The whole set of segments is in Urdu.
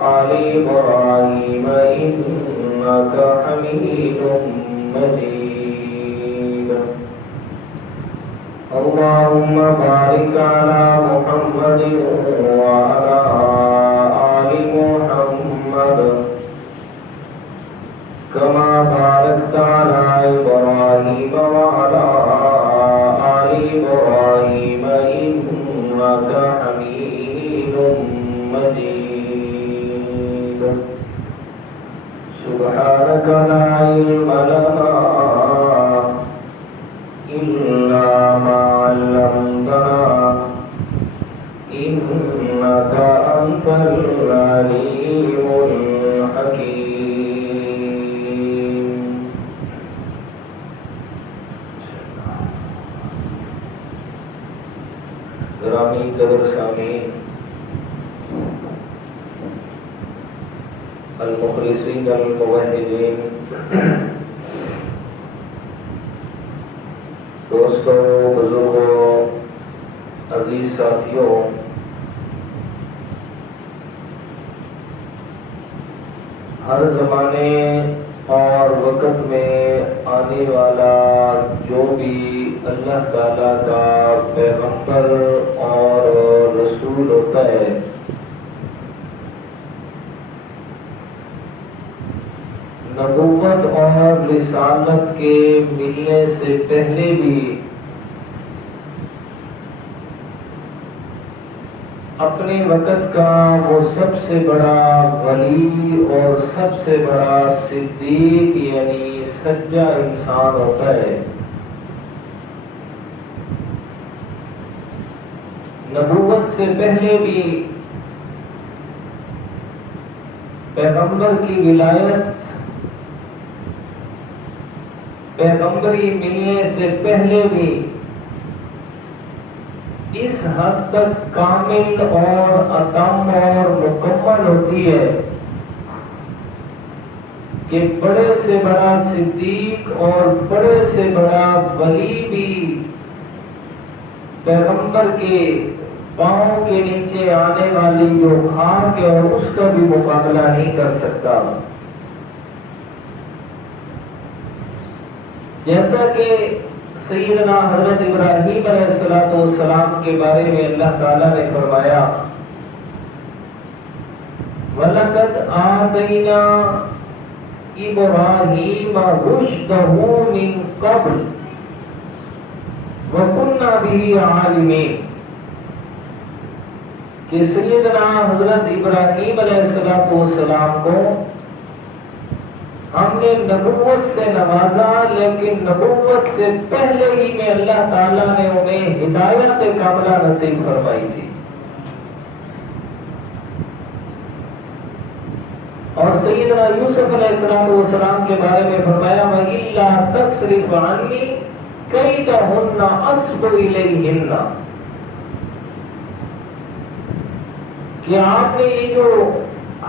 آل إبراهيم إنك حميد مجيد اللهم بارك على محمد وعلى آل محمد كما باركت على إبراهيم وعلى آل إبراهيم إنك حميد مجيد سبحانك لا علم لنا إلا ما علمتنا إنك أنت العليم الحكيم. گرامی قدر سامعین، المخلصین الموحدین، دوستوں، بزرگوں، عزیز ساتھیوں، ہر زمانے اور وقت میں آنے والا جو بھی اللہ تعالیٰ کا پیغمبر اور رسول ہوتا ہے، نبوت اور رسالت کے ملنے سے پہلے بھی اپنے وقت کا وہ سب سے بڑا ولی اور سب سے بڑا صدیق یعنی سچا انسان ہوتا ہے. نبوت سے پہلے بھی پیغمبر کی ولایت، پیغمبری ملنے سے پہلے بھی اس حد تک کامل اور اتم اور مکمل ہوتی ہے کہ بڑے سے بڑا صدیق اور بڑے سے بڑا ولی بھی پیغمبر کے پاؤں کے نیچے آنے والی جو خاک ہے اور اس کا بھی مقابلہ نہیں کر سکتا. جیسا کہ سیدنا حضرت ابراہیم علیہ السلام کے بارے میں اللہ تعالیٰ نے فرمایا، وَلَقَدْ آتَيْنَا إِبْرَاهِيمَ رُشْدَهُ مِنْ قَبْلُ وَكُنَّا بِهِ عَالِمِينَ. کہ سیدنا حضرت ابراہیم علیہ السلام کو ہم نے نبوت سے نوازا، لیکن نبوت سے پہلے ہی میں اللہ تعالیٰ نے انہیں ہدایت کاملہ نصیب فرمائی تھی. اور سیدنا یوسف علیہ السلام کے بارے میں فرمایا، وَإِلَّا تَصْرِفْ عَنِّي كَيْدَهُنَّ أَصْبُ إِلَيْهِنَّ. کہ آپ نے یہ جو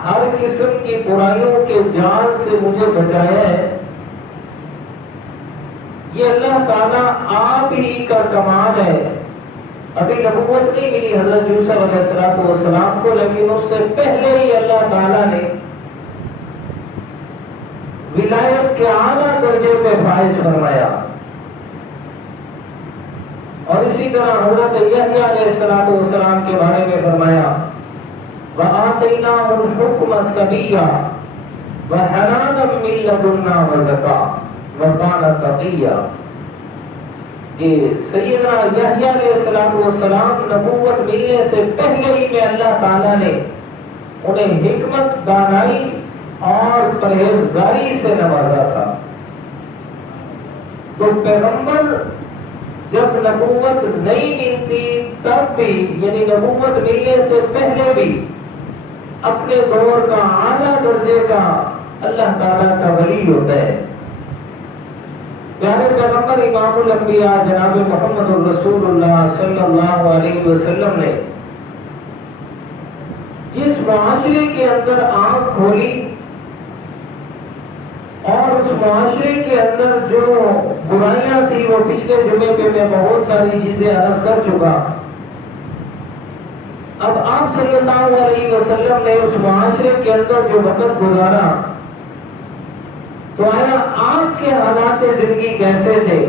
ہر قسم کی برائیوں کے جال سے مجھے بچایا ہے، یہ اللہ تعالیٰ آپ ہی کا کمال ہے. ابھی نبوت نہیں ملی حضرت یوسف علیہ السلام کو، لیکن اس سے پہلے ہی اللہ تعالیٰ نے ولایت کے اعلیٰ درجے پہ فائز فرمایا. اور اسی طرح حضرت یحییٰ علیہ السلام کے بارے میں فرمایا، وَآتَيْنَاهُ الْحُكْمَ صَبِيًّا وَحَنَانًا مِنْ لَدُنَّا وَزَكَاةً وَكَانَ تَقِيًّا. کہ سیدنا یحییٰ علیہ السلام نبوت ملنے سے پہلے ہی میں اللہ تعالیٰ نے انہیں حکمت، دانائی اور پرہیزگاری سے نوازا تھا. تو پیغمبر جب نبوت نہیں ملتی تب بھی، یعنی نبوت ملنے سے پہلے بھی اپنے دور کا اعلیٰ درجے کا اللہ تعالیٰ کا ولی ہوتا ہے. پیارے پیغمبر امام الانبیاء جناب محمد الرسول اللہ صلی اللہ علیہ وسلم نے جس معاشرے کے اندر آنکھ کھولی اور اس معاشرے کے اندر جو برائیاں تھی وہ پچھلے جمعے پہ میں بہت ساری چیزیں عرض کر چکا. اب آپ صلی اللہ علیہ وسلم نے اس معاشرے کے اندر جو وقت گزارا تو آیا آپ کے حالات زندگی کیسے تھے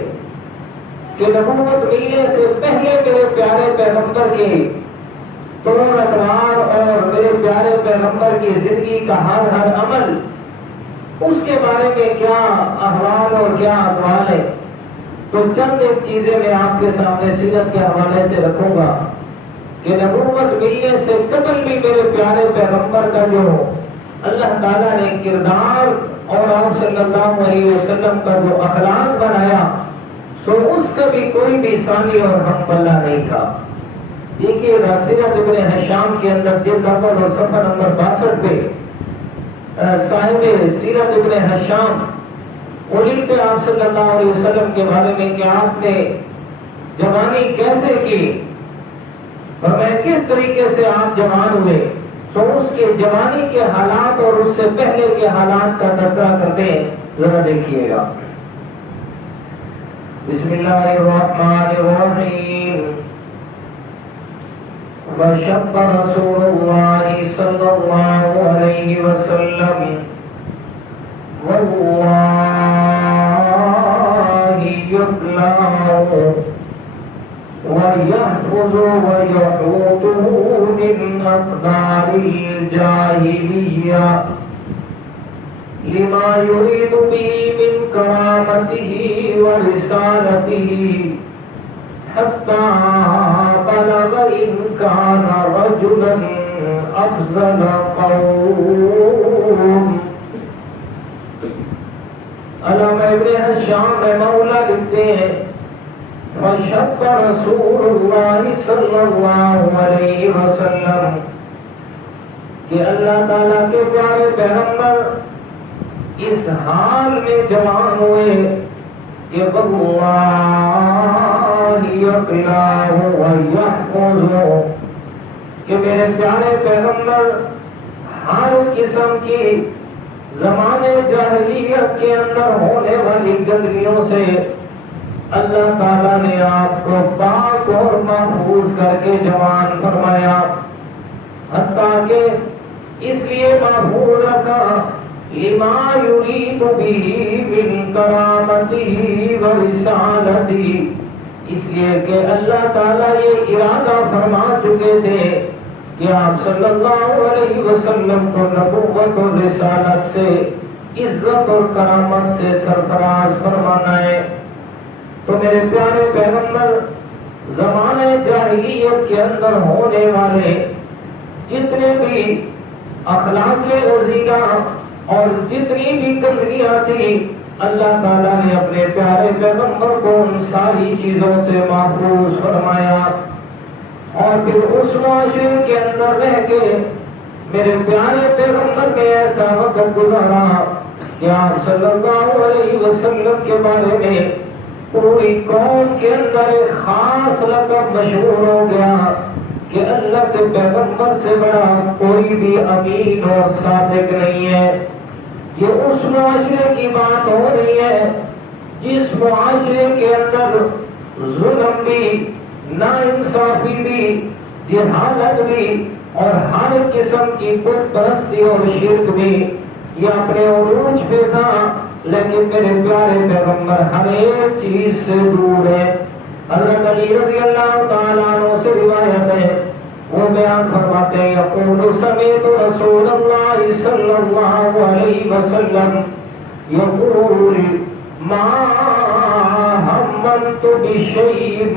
کہ نبوت ملنے سے پہلے میرے پیارے پیغمبر کے طور اقرار اور میرے پیارے پیغمبر کی زندگی کا ہر عمل اس کے بارے میں کیا احوال اور کیا اقوال ہے؟ تو چند ایک چیزیں میں آپ کے سامنے سیرت کے حوالے سے رکھوں گا کہ نبوت ملنے سے قبل بھی میرے پیارے پیغمبر کا جو اللہ تعالیٰ نے کردار اور آپ صلی اللہ علیہ وسلم کا جو اخلاق بنایا سو اس کا بھی کوئی بھی ثانی اور ہم پلہ نہیں تھا۔ دیکھیے سیرت ابن ہشام کے اندر جلد اول اور صفحہ نمبر 62 پہ صاحب سیرت ابن ہشام وہ لکھتے آپ صلی اللہ علیہ وسلم کے بارے میں کہ آپ نے جوانی کیسے کی اور میں کس طریقے سے آپ جوان ہوئے، تو اس کے جوانی کے حالات اور اس سے پہلے کے حالات کا تذکرہ کرتے ہیں، ذرا دیکھیے گا۔ بسم اللہ الرحمن الرحیم۔ وشب رسول اللہ صلی اللہ علیہ وسلم واللہ یطلع وَيَحْفُظُ وَيَحُوطُهُ مِنْ أَقْدَارِ الْجَاهِلِيَّةِ لِمَا يُرِيدُ بِهِ مِنْ كَرَامَتِهِ وَرِسَالَتِهِ حَتَّى بَلَغَ إِنْ كَانَ رَجُلًا أَفْضَلَ قَوْمٍ۔ علامہ ابن ہشام رحمہ اللہ لکھتے ہیں وشب رسول اللہ صلی اللہ علیہ وسلم کہ اللہ تعالیٰ کے پیارے پیغمبر اس حال میں جوان ہوئے کہ واللہ یقلعہ ویحفظہ کہ میرے پیارے پیغمبر ہر قسم کی زمانے جاہلیت کے اندر ہونے والی گندگیوں سے اللہ تعالیٰ نے آپ کو پاک اور محفوظ کر کے جوان فرمایا، حتیٰ کہ اس لیے محفوظ رکھا لما یرید بہ من کرامتہ ورسالتہ، اس لیے کہ اللہ تعالیٰ یہ ارادہ فرما چکے تھے کہ آپ صلی اللہ علیہ وسلم کو نبوت اور رسالت سے عزت اور کرامت سے سرفراز فرمانا ہے۔ تو میرے پیارے پیغمبر زمانے جاہلیت کے اندر ہونے والے جتنے بھی اخلاق رذیلہ اور جتنی بھی گندگیاں تھیں اللہ تعالیٰ نے اپنے پیارے پیغمبر کو ان ساری چیزوں سے محفوظ فرمایا، اور پھر اس معاشرے کے اندر رہ کے میرے پیارے پیغمبر نے ایسا وقت گزارا کہ آپ صلی اللہ علیہ وسلم کے بارے میں پوری قوم کے اندر ایک خاص لقب مشہور ہو گیا کہ اللہ کے پیغمبر سے بڑا کوئی بھی امین اور صادق نہیں ہے۔ یہ اس معاشرے کی بات ہو رہی ہے جس معاشرے کے اندر ظلم بھی، ناانصافی بھی، جہالت بھی اور ہر قسم کی بت پرستی اور شرک بھی یہ اپنے عروج پہ تھا، لیکن میرے پیارے پیغمبر ہر ایک چیز سے دور ہے۔ حضرت علی رضی اللہ تعالیٰ عنہ سے روایت ہے، وہ بیان فرماتے ہیں یقول سمعت رسول اللہ صلی اللہ علیہ وسلم یقول ما هممت بشیء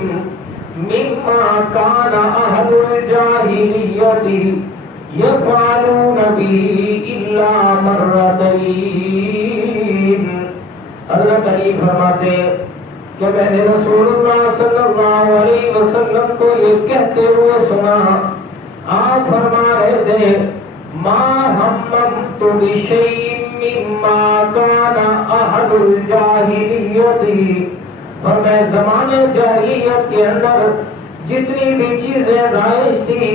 مما كان اهل الجاهلیۃ یفعلون به الا مرتين۔ حضرت علی فرماتے ہیں کہ میں نے رسول اللہ صلی اللہ علیہ وسلم کو یہ کہتے ہوئے سنا، آپ فرما رہے تھے ما هممت بشیء مما كان اهل الجاهلیۃ، اور میں زمانے جاہلیت کے اندر جتنی بھی چیزیں رائج تھی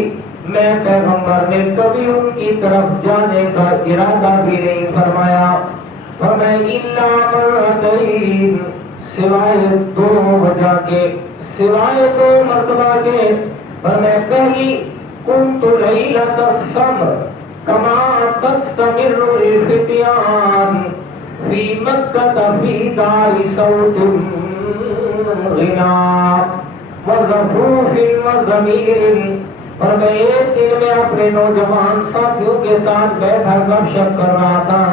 میں پیغمبر نے کبھی ان کی طرف جانے کا ارادہ بھی نہیں فرمایا، اور میں الا مرتين سوائے دو وجہ کے، سوائے دو مرتبہ کے، اور میں پہلی كنت ليلة السمر كما تستمر الفتيان في مكة في دار صوت غناء وزفوف وزمیر. اور میں ایک دن میں اپنے نوجوان ساتھیوں کے ساتھ بیٹھا گپ شپ کر رہا تھا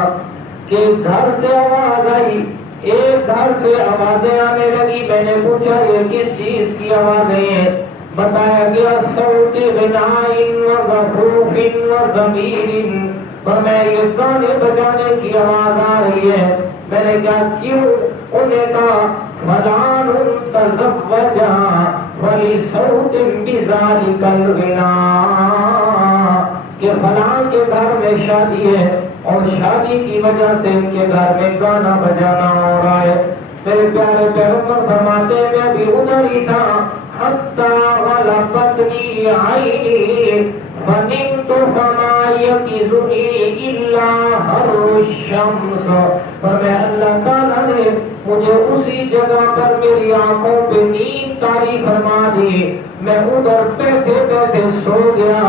کہ گھر سے آواز آئی. ایک گھر سے آوازیں آنے لگی. میں نے پوچھا یہ کس چیز کی آوازیں ہیں؟ بتایا گیا صوت غناء وزفوف وزمیر. اور میں یہ گانے بجانے کی آواز آ رہی ہے. میں نے کہا کیوں؟ انہیں کہا فلان تزوجا فلصوت بذلک الغناء کہ فلان کے گھر میں شادی ہے اور شادی کی وجہ سے ان کے گھر میں گانا بجانا ہو رہا ہے. میرے پیارے پیغمبر فرماتے ہیں میں بھی ادھر ہی تھا. حتی غلبتنی عینی فنمت فما یقظنی الا حر الشمس. اور میں اللہ تعالیٰ نے مجھے اسی جگہ پر میری آنکھوں پہ نیند طاری فرما دی. میں ادھر بیٹھے بیٹھے سو گیا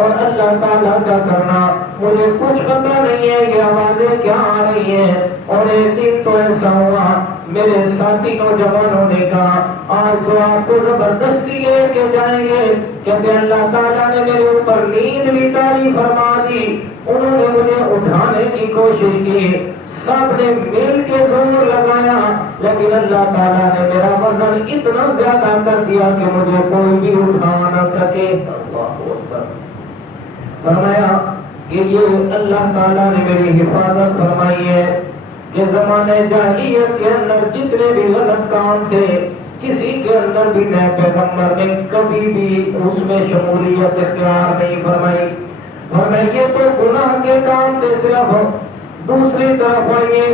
اور اللہ تعالیٰ کا کرنا مجھے کچھ پتا نہیں ہے یہ آوازیں کیا آ رہی ہیں. اور ایک دن تو ایسا ہوا میرے ساتھی نوجوانوں نے کہا آج تو آپ کو زبردستی لے کے جائیں گے کہتے اللہ تعالیٰ نے میرے اوپر نیند بھی طاری فرما دی. انہوں نے مجھے اٹھانے کی کوشش کی. سب نے مل کے زور لگایا لیکن اللہ تعالیٰ نے میرا وزن اتنا زیادہ کر دیا کہ مجھے کوئی بھی اٹھا نہ سکے. فرمایا کہ یہ اللہ تعالیٰ نے میری حفاظت فرمائی ہے کہ زمانے جاہلیت کے اندر جتنے بھی غلط کام تھے کسی کے اندر بھی نئے پیغمبر نے کبھی بھی اس میں شمولیت اختیار نہیں فرمائی. فرمایا یہ تو گناہ کے کام تھے صرف. دوسری طرف آئیے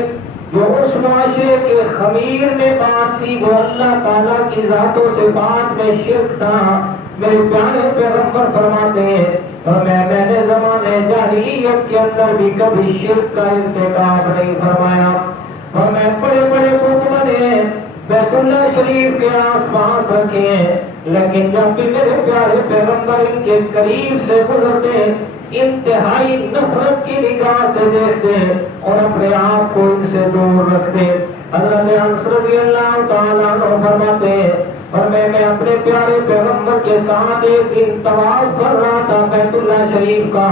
جو اس معاشرے کے خمیر میں بات تھی وہ اللہ تعالیٰ کی ذات و صفات میں شرک تھا. میرے پیارے پیغمبر فرماتے ہیں اور میں نے زمانے جاہلیت کے اندر بھی کبھی شرک کا ارتکاب نہیں فرمایا. اور میں بڑے بڑے بت بنے بیت اللہ شریف کے آس پاس رکھے ہیں لیکن جب بھی میرے پیارے پیغمبر ان کے قریب سے گزرتے انتہائی نفرت کی نگاہ سے دیکھتے اور اپنے آپ کو ان سے دور رکھتے. حضرت انس رضی اللہ تعالیٰ عنہ فرماتے ہیں اور میں اپنے پیارے پیغمبر کے ساتھ ایک دن طواف کر رہا تھا بیت اللہ شریف کا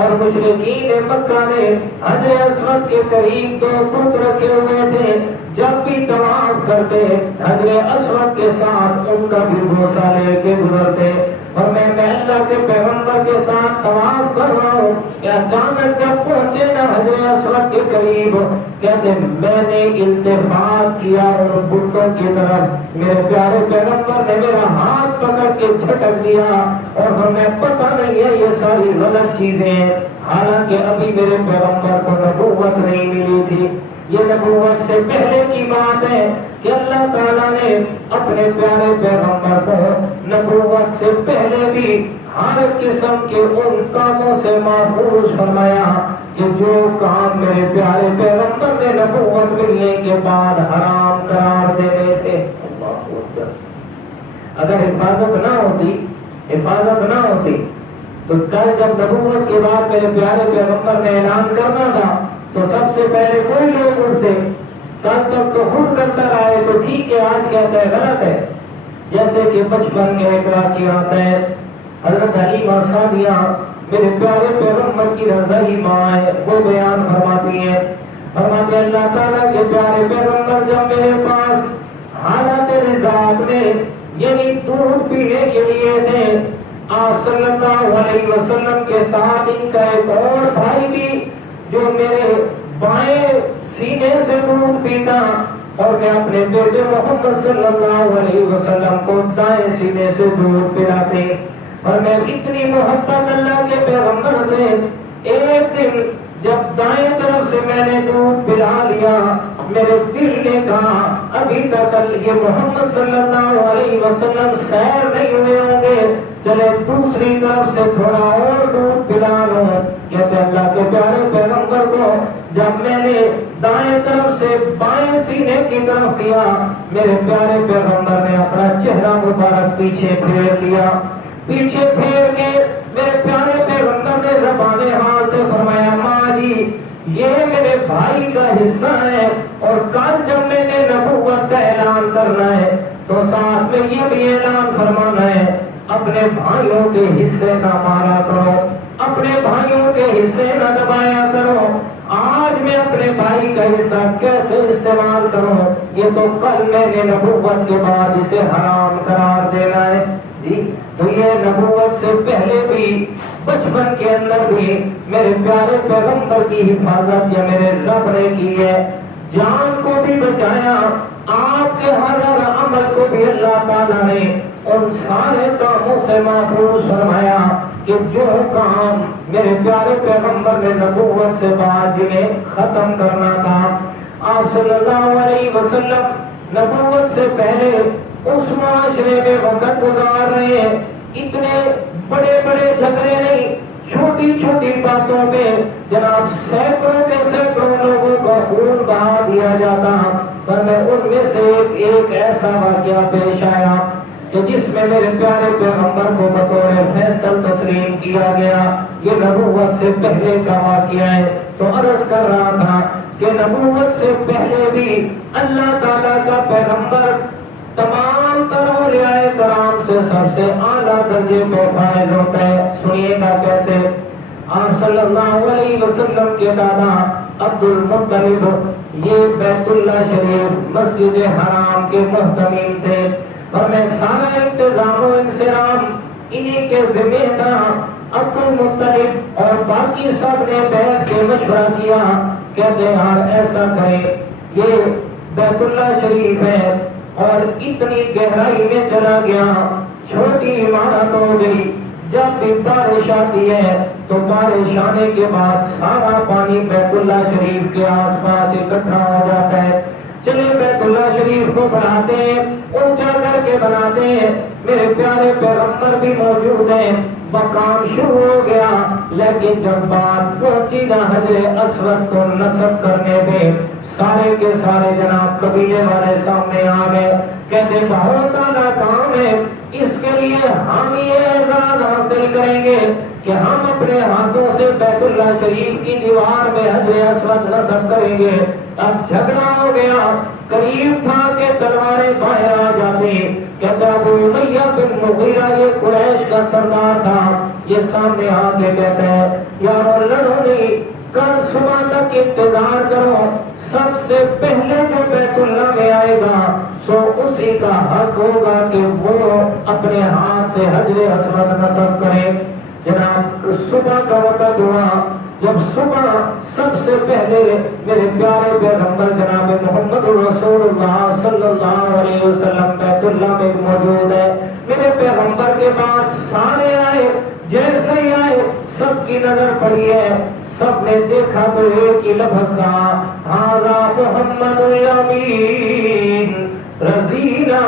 اور مشرکین مکہ نے حجر اسود کے قریب دو بت رکھے ہوئے تھے. جب بھی طواف کرتے حجر اسود کے ساتھ ان کا بھی بوسہ لے کے گزرتے. اور میں اللہ کے پیغمبر کے ساتھ طواف کر رہا ہوں کہ اچانک جب پہنچے نا حجر اسود کے قریب کہتے میں نے التفات کیا اور بتوں کی طرف. میرے پیارے پیغمبر نے میرا ہاتھ پکڑ کے جھٹک دیا اور ہمیں پتہ نہیں ہے یہ ساری غلط چیزیں ہیں. حالانکہ ابھی میرے پیغمبر کو نبوت نہیں ملی تھی. یہ نبوت سے پہلے کی بات ہے کہ اللہ تعالیٰ نے اپنے پیارے پیغمبر کو نبوت سے پہلے بھی ہر قسم کے ان کاموں سے محفوظ فرمایا کہ جو کام میرے پیارے پیغمبر نے نبوت ملنے کے بعد حرام قرار دینے تھے. اگر حفاظت نہ ہوتی تو کل جب نبوت کے بعد میرے پیارے پیغمبر نے اعلان کرنا تھا تو سب سے پہلے کوئی لوگ اٹھتے. کل تک تو خود کرتا رہے تو ٹھیک ہے آج کہتا ہے غلط ہے. جیسے کہ بچپن میں ایک واقعہ آتا ہے حضرت حلیمہ سعدیہ میرے پیارے پیغمبر کی رضائی ماں ہے وہ بیان فرماتی ہے فرماتے اللہ تعالیٰ کے پیارے پیغمبر جب میرے پاس حالت رضاعت میں یعنی دودھ پینے کے لیے تھے آپ صلی اللہ علیہ وسلم کے ساتھ ان کا ایک اور بھائی بھی جو میرے بائیں سینے سے دودھ پیتا اور میں اپنے بیٹے محمد صلی اللہ علیہ وسلم کو دائیں سینے سے دودھ پلاتے. اور میں اتنی محبت اللہ کے پیغمبر سے ایک دن جب دائیں طرف سے میں نے دودھ پلا لیا میرے دل نے کہا ابھی تک یہ محمد صلی اللہ علیہ وسلم سیر نہیں ہوئے ہوں گے چلے دوسری طرف سے تھوڑا اور دودھ پلا لوں. کہتے اللہ کے پیارے پیغمبر کو جب میں نے دائیں طرف سے بائیں سینے کی طرف کیا میرے پیارے پیغمبر نے اپنا چہرہ مبارک پیچھے پھیر لیا. پیچھے پھیر کے میرے پیارے پیغمبر نے زبان حال سے فرمایا ماں جی یہ میرے بھائی کا حصہ ہے، اور کل جب میں نے نبوت کا اعلان کرنا ہے تو ساتھ میں یہ بھی اعلان فرمانا ہے اپنے بھائیوں کے حصے نہ مارا کرو، اپنے بھائیوں کے حصے نہ دبایا کرو۔ آج میں اپنے بھائی کا حصہ کیسے استعمال کروں؟ یہ تو کل میں نے نبوت کے بعد اسے حرام قرار دینا ہے۔ جی تو یہ نبوت سے پہلے بھی بچپن کے اندر بھی میرے پیارے پیغمبر کی حفاظت یا میرے رب نے کی ہے، جان کو بھی بچایا، آپ کے ہر عمل کو بھی اللہ تعالیٰ نے ان سارے کاموں سے محفوظ فرمایا کہ جو کام میرے پیارے پیغمبر نے نبوت سے بعد جنہیں ختم کرنا تھا، آپ صلی اللہ علیہ وسلم نبوت سے پہلے اس معاشرے میں وقت گزار رہے ہیں، اتنے بڑے بڑے جھگڑے نہیں، چھوٹی چھوٹی باتوں پہ جناب سینکڑوں کے سینکڑوں لوگوں کا خون بہا دیا جاتا، پر میں ان میں سے ایک ایسا واقعہ پیش آیا کہ جس میں میرے پیارے پیغمبر کو بطور فیصل تسلیم کیا گیا۔ یہ نبوت سے پہلے کا واقعہ ہے، تو عرض کر رہا تھا کہ نبوت سے پہلے بھی اللہ تعالیٰ کا پیغمبر تمام تر اولیاء کرام سے سب سے اعلیٰ درجے پہ فائز ہوتا ہے۔ سنیے گا کیسے؟ آپ صلی اللہ علیہ وسلم کے دادا عبد المطلب یہ بیت اللہ شریف مسجد حرام کے محتمین تھے، اور میں سارا انتظام و انصرام انہی کے ذمہ تھا۔ عبد المطلب اور باقی سب نے بیٹھ کے مشورہ کیا، کہتے ہیں ایسا کریں، یہ بیت اللہ شریف ہے اور اتنی گہرائی میں چلا گیا، چھوٹی عمارت ہو گئی، جب بھی بارش آتی ہے تو بارش آنے کے بعد سارا پانی بیت اللہ شریف کے آس پاس اکٹھا ہو جاتا ہے۔ چلے بیت اللہ شریف کو بناتے ہیں، اونچا کر کے بناتے ہیں، میرے پیارے پیغمبر بھی موجود ہیں، مقام شروع ہو گیا، لیکن جب بات پہنچی نہ حجر اسود کو نصب کرنے میں، سارے کے سارے جناب قبیلے والے سامنے آ گئے، کہتے بہت اعلیٰ کام ہے، اس کے لیے ہم یہ اعزاز حاصل کریں گے کہ ہم اپنے ہاتھوں سے بیت اللہ شریف کی دیوار میں حجر اسود نصب کریں گے۔ اب جھگڑا ہو گیا، قریب تھا کہ تلواریں باہر آ جاتی، کہتا ابو امیہ بن مغیرہ یہ قریش کا سردار تھا، یہ سامنے آ کے کہتا ہے یا لڑو نہیں، کل صبح تک انتظار کرو، سب سے پہلے جو بیت اللہ میں آئے گا سو اسی کا حق ہوگا کہ وہ اپنے ہاتھ سے حجر اسود نصب کرے۔ جناب صبح کا وقت ہوا، جب صبح سب سے پہلے میرے پیارے پیغمبر جناب محمد رسول اللہ صلی اللہ علیہ وسلم بیت اللہ میں موجود ہے، میرے پیغمبر کے بعد سارے آئے، جیسے ہی آئے سب کی نظر پڑی ہے، سب نے دیکھا تو ایک ہی لفظ کہا ھذا محمد الامین رضینا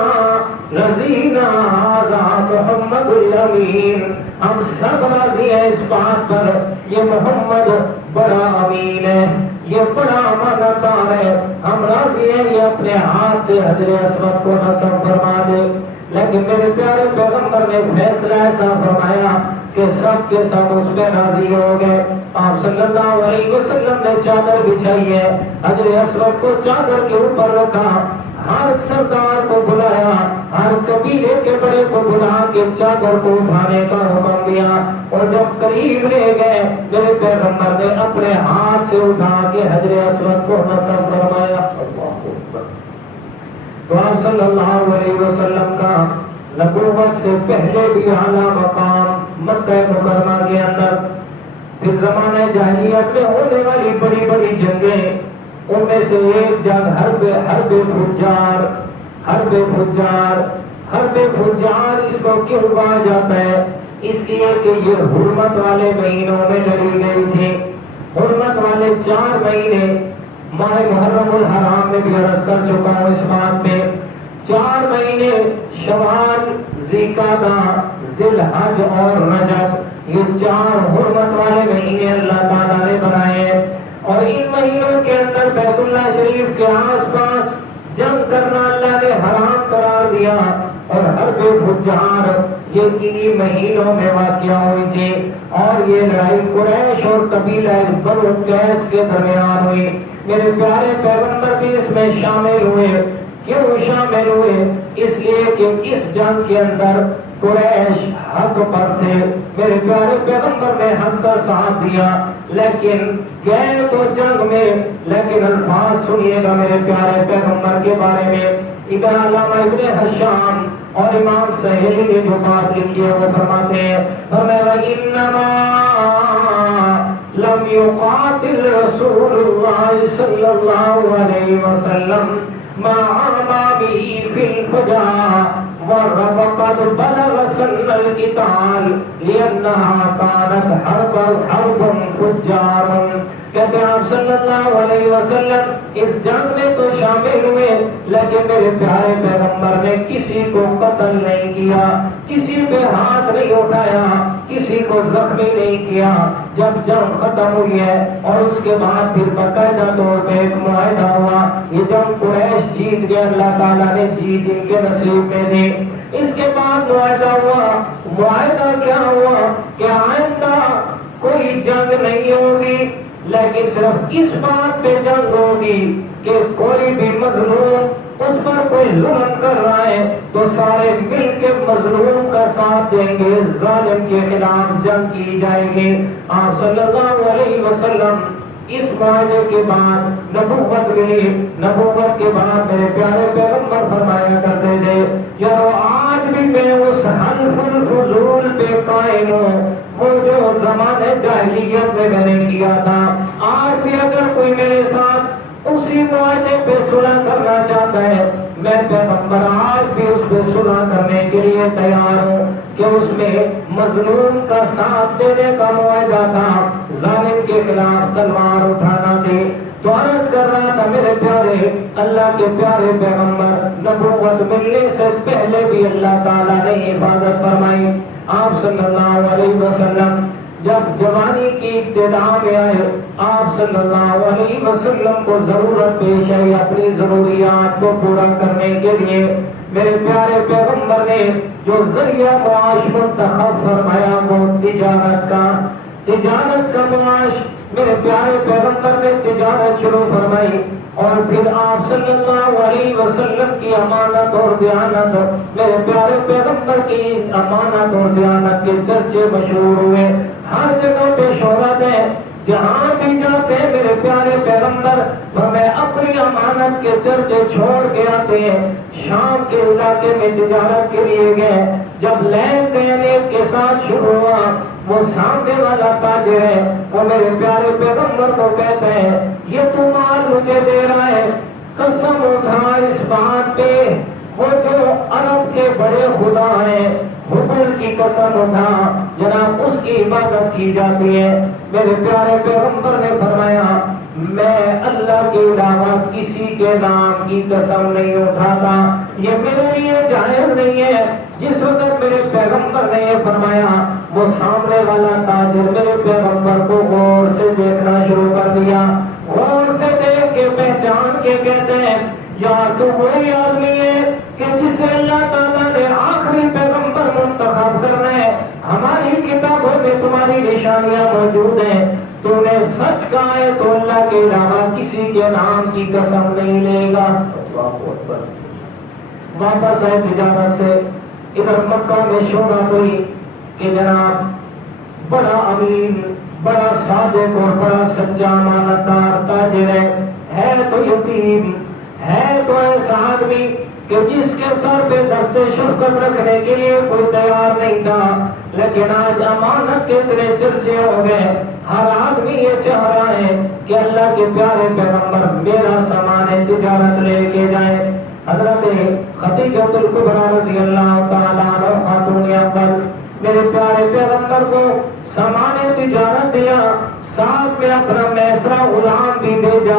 رضینا ھذا محمد الامین، ہم سب راضی ہیں اس بات پر یہ محمد بڑا امین ہے، یہ بڑا امانتدار ہے، ہم راضی ہیں یہ اپنے ہاتھ سے حجر اسود کو نصب فرما دے۔ لیکن میرے پیارے پیغمبر نے فیصلہ ایسا فرمایا کہ سب کے سب اس پہ راضی ہو گئے۔ آپ صلی اللہ علیہ وسلم نے چادر بچھائی ہے، حجر اسود کو چادر کے اوپر رکھا، ہر سردار کو بلایا، ہر قبیلے کے بڑے کو بلا کے چادر کو اٹھانے کا حکم دیا، اور جب قریب لے گئے میرے پیغمبر نے اپنے ہاتھ سے اٹھا کے حجر اسود کو نصب فرمایا۔ تو آپ صلی اللہ علیہ وسلم کا نبوت سے پہلے بھی اعلیٰ مقام مکہ مکرمہ کے اندر، پھر زمانہ جاہلیت میں ہونے والی بڑی بڑی جنگیں، ان میں سے ایک جنگ حرب فجار، حرب فجار اس کو کیوں کہا جاتا ہے؟ اس لیے کہ یہ حرمت والے مہینوں میں لڑی گئی تھی، حرمت والے 4 مہینے، ماہ محرم الحرام میں بھی عرض کر چکا ہوں اس بات پہ، 4 مہینے شوال، ذوالقعدہ، ذی الحج اور رجب، یہ 4 حرمت والے مہینے اللہ تعالیٰ نے بنائے ہیں، اور ان مہینوں کے اندر بیت اللہ شریف کے آس پاس جنگ کرنا اللہ نے حرام قرار دیا، اور حرب فجار یہ انہی مہینوں میں واقع ہوئی تھی، اور یہ لڑائی قریش اور قبیلہ بنو قیس کے درمیان ہوئی۔ میرے پیارے پیغمبر بھی اس میں شامل ہوئے۔ کیوں شامل ہوئے؟ اس لیے کہ اس جنگ کے اندر قریش حق پر تھے، میرے پیارے پیغمبر نے حق کا ساتھ دیا، لیکن گئے تو جنگ میں، لیکن الفاظ سنیے گا میرے پیارے پیغمبر کے بارے میں۔ ادھر علامہ ابن حشام اور امام سہیلی نے جو بات لکھی ہے وہ فرماتے ہیں، وَإِنَّمَا لَمْ يُقَاتِلْ رَسُولُ اللَّهِ صَلَّى اللَّهُ عَلَيْهِ وَسَلَّمَ مَعَ بَابِهِ فِي الْفَجَاءِ وَقَدْ بَلَغَ سَنَّ الْقِتَالِ لِأَنَّهَا كَانَتْ حَرْبٌ فُجَّارٌ۔ کہتے ہیں آپ صلی اللہ علیہ وسلم اس جنگ میں تو شامل ہوئے، لیکن میرے پیارے پیغمبر نے کسی کو قتل نہیں کیا، کسی پہ ہاتھ نہیں اٹھایا، کسی کو زخمی نہیں کیا۔ جب جنگ ختم ہوئی ہے اور اس کے بعد پھر باقاعدہ طور پہ ایک معاہدہ ہوا، یہ جنگ قریش جیت گئے، اللہ تعالیٰ نے جیت ان کے نصیب میں دی۔ اس کے بعد معاہدہ ہوا، معاہدہ کیا ہوا کہ آئندہ کوئی جنگ نہیں ہوگی، لیکن صرف اس بات پہ جنگ ہوگی کہ کوئی بھی مظلوم اس پر کوئی ظلم کر رہا ہے تو سارے مل کے مظلوم کا ساتھ دیں گے، ظالم کے خلاف جنگ کی جائے گی۔ آپ صلی اللہ علیہ وسلم اس معاہدے کے بعد نبوت ملی، نبوت کے بعد میرے پیارے پیغمبر فرمایا کرتے تھے، یارو آج بھی میں اس حلف الفضول پہ قائم ہوں، وہ جو زمانے جاہلیت میں نے کیا تھا۔ آج بھی اگر کوئی میرے ساتھ اسی معاہدے پہ صلح کرنا چاہتا ہے، میں پیغمبر آج بھی اس پہ صلح کرنے کے لیے تیار ہوں کہ اس میں مظلوم کا ساتھ دینے کا معاہدہ تھا، ظالم کے خلاف تلوار اٹھانا تھی۔ تو عرض کر رہا تھا میرے پیارے اللہ کے پیارے پیغمبر، نبوت ملنے سے پہلے بھی اللہ تعالیٰ نے حفاظت فرمائی۔ آپ صلی اللہ علیہ وسلم جب جوانی کی ابتدا میں آئے، آپ صلی اللہ علیہ وسلم کو ضرورت پیش آئی اپنی ضروریات کو پورا کرنے کے لیے۔ میرے پیارے پیغمبر نے جو ذریعہ معاش منتخب فرمایا وہ تجارت کا معاش، میرے پیارے پیغمبر نے تجارت شروع فرمائی، اور پھر آپ صلی اللہ علیہ وسلم کی امانت اور دیانت، میرے پیارے پیغمبر کی امانت اور دیانت کے چرچے مشہور ہوئے، ہر جگہ پہ شہرت ہے، جہاں بھی جاتے ہیں میرے پیارے پیغمبر ہمیں اپنی امانت کے چرچے چھوڑ کے آتے ہیں۔ شام کے علاقے میں تجارت کے لیے گئے، جب لین دین کے ساتھ شروع ہوا، وہ سامنے والا تاجر ہے، وہ میرے پیارے پیغمبر کو کہتے ہیں یہ تو مال مجھے دے رہا ہے، قسم اٹھا اس بات پہ وہ جو عرب کے بڑے خدا ہیں حبل کی قسم اٹھا، جناب اس کی عبادت کی جاتی ہے۔ میرے پیارے پیغمبر نے فرمایا میں اللہ کے علاوہ کسی کے نام کی قسم نہیں اٹھاتا، یہ میرے لیے جائز نہیں ہے۔ جس وقت میرے پیغمبر نے یہ فرمایا، وہ سامنے والا تاجر میرے پیغمبر کو غور سے دیکھنا شروع کر دیا، غور سے دیکھ کے پہچان کے کہتے ہیں یار تو وہی آدمی ہے کہ جس سے اللہ تعالیٰ نے آخری پیغمبر منتخب کرنا ہے، ہماری کتابوں میں تمہاری نشانیاں موجود ہیں، تو نے سچ کہا ہے تو اللہ کے علاوہ کسی کے نام کی قسم نہیں لے گا۔ واپس آئے تجارت سے، ادھر مکہ میں شہرت ہوئی کہ جناب بڑا امین، بڑا صادق اور بڑا سچا امانتدار تاجر ہے تو یتیم، ہے تو ایسا آدمی کہ جس کے سر پہ دستے شفقت رکھنے کے لیے کوئی تیار نہیں تھا، لیکن آج امانت کے اتنے چرچے ہو گئے، ہر آدمی یہ چاہ رہا ہے کہ اللہ کے پیارے پیغمبر میرا سامان تجارت لے کے جائے۔ حضرت خدیجہ الکبریٰ رضی اللہ تعالیٰ عنہ خاتون اول میرے پیارے پیغمبر کو سامان تجارت دیا، ساتھ میں اپنا میسرا غلام بھی بھیجا،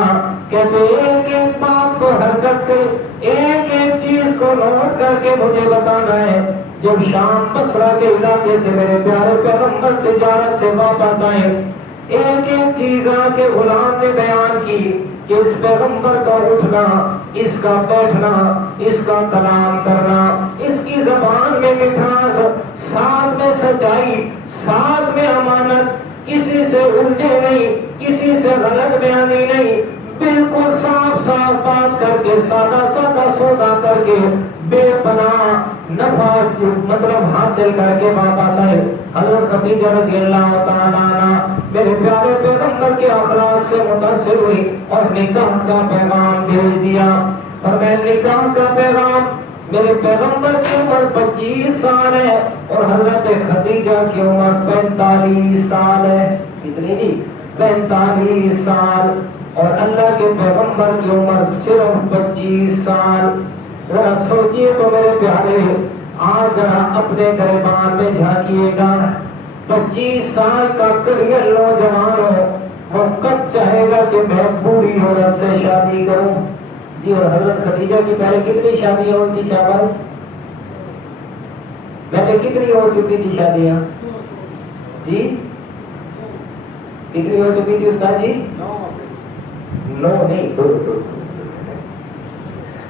کہتے ایک ایک بات کو حرکت کے ایک ایک چیز کو نوٹ کر کے مجھے بتانا ہے۔ جب شام بصرہ کے علاقے سے میرے پیارے پیغمبر تجارت سے واپس آئے، ایک ایک چیز آ کے غلام نے بیان کی کہ اس پیغمبر کا اٹھنا، اس کا بیٹھنا، اس کا کلام کرنا، اس کی زبان میں مٹھاس، ساتھ میں سچائی، ساتھ میں امانت، کسی سے الجھے نہیں، کسی سے غلط بیانی نہیں، بالکل صاف صاف بات کر کے، سادہ سادہ سودا کر کے، بے پناہ نفع مطلب حاصل کر کے واپس آئے۔ حضرت خدیجہ رضی اللہ تعالیٰ عنہ میرے پیارے پیغمبر کے اخلاق سے متاثر ہوئی اور نکاح کا پیغام بھیج دیا۔ اور میں نکاح کا پیغام، میرے پیغمبر کی عمر 25 سال ہے اور حضرت خدیجہ کی عمر 45 سال ہے۔ کتنی جی؟ 45 سال، اور اللہ کے پیغمبر کی عمر صرف 25 سال۔ ذرا سوچئے تو میرے پیارے، آج ذرا اپنے گریبان میں جھانکیے گا، 25 سال کا کریئر نوجوان ہو، وہ کب چاہے گا کہ میں بوڑھی عورت سے شادی کروں؟ جی، اور حضرت خدیجہ کی پہلے کتنی شادیاں ہوئی تھی؟ شاباش، پہلے کتنی ہو چکی تھی شادیاں؟ جی کتنی ہو چکی تھی استاد جی؟ 9 نہیں، 2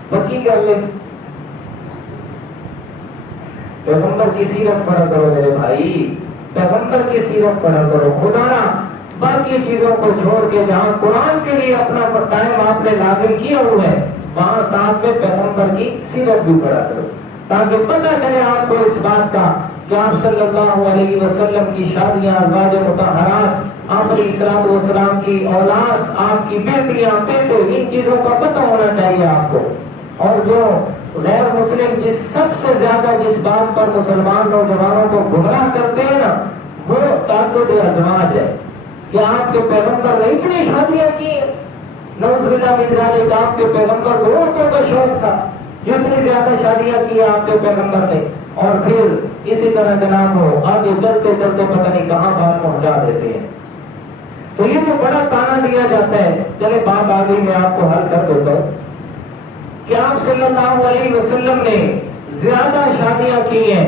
پکی کر لیں۔ پیغمبر کی سیرت پڑھا کرو میرے بھائی، پیغمبر کی سیرت پڑھا کرو، خدا نہ باقی چیزوں کو چھوڑ کے جہاں قرآن کے لیے اپنا ٹائم آپ نے لازم کیا ہوا ہے، وہاں ساتھ میں پیغمبر کی سیرت بھی پڑھا کرو، تاکہ پتہ چلے آپ کو اس بات کا کہ آپ صلی اللہ علیہ وسلم کی شادیاں، ازواج مطہرات، آپ علیہ الصلوۃ والسلام کی اولاد، آپ کی بیٹیاں، بیٹے، ان چیزوں کا پتہ ہونا چاہیے آپ کو۔ اور جو غیر مسلم سب سے زیادہ جس بات پر مسلمان نوجوانوں کو گمراہ کرتے ہیں نا، وہ تعدد ازواج ہے، کہ آپ کے پیغمبر نے اتنی شادیاں کی ہیں، نعوذ باللہ من ذالک، آپ کے پیغمبر کو عورتوں کا شوق تھا، اتنی زیادہ شادیاں کی آپ کے پیغمبر نے، اور پھر اسی طرح جناب ہو آگے چلتے چلتے پتہ نہیں کہاں بات پہنچا دیتے ہیں۔ تو یہ جو بڑا تانا دیا جاتا ہے، چلے بات آگے میں آپ کو حل کر دیتا ہوں کہ آپ صلی اللہ علیہ وسلم نے زیادہ شادیاں کی ہیں،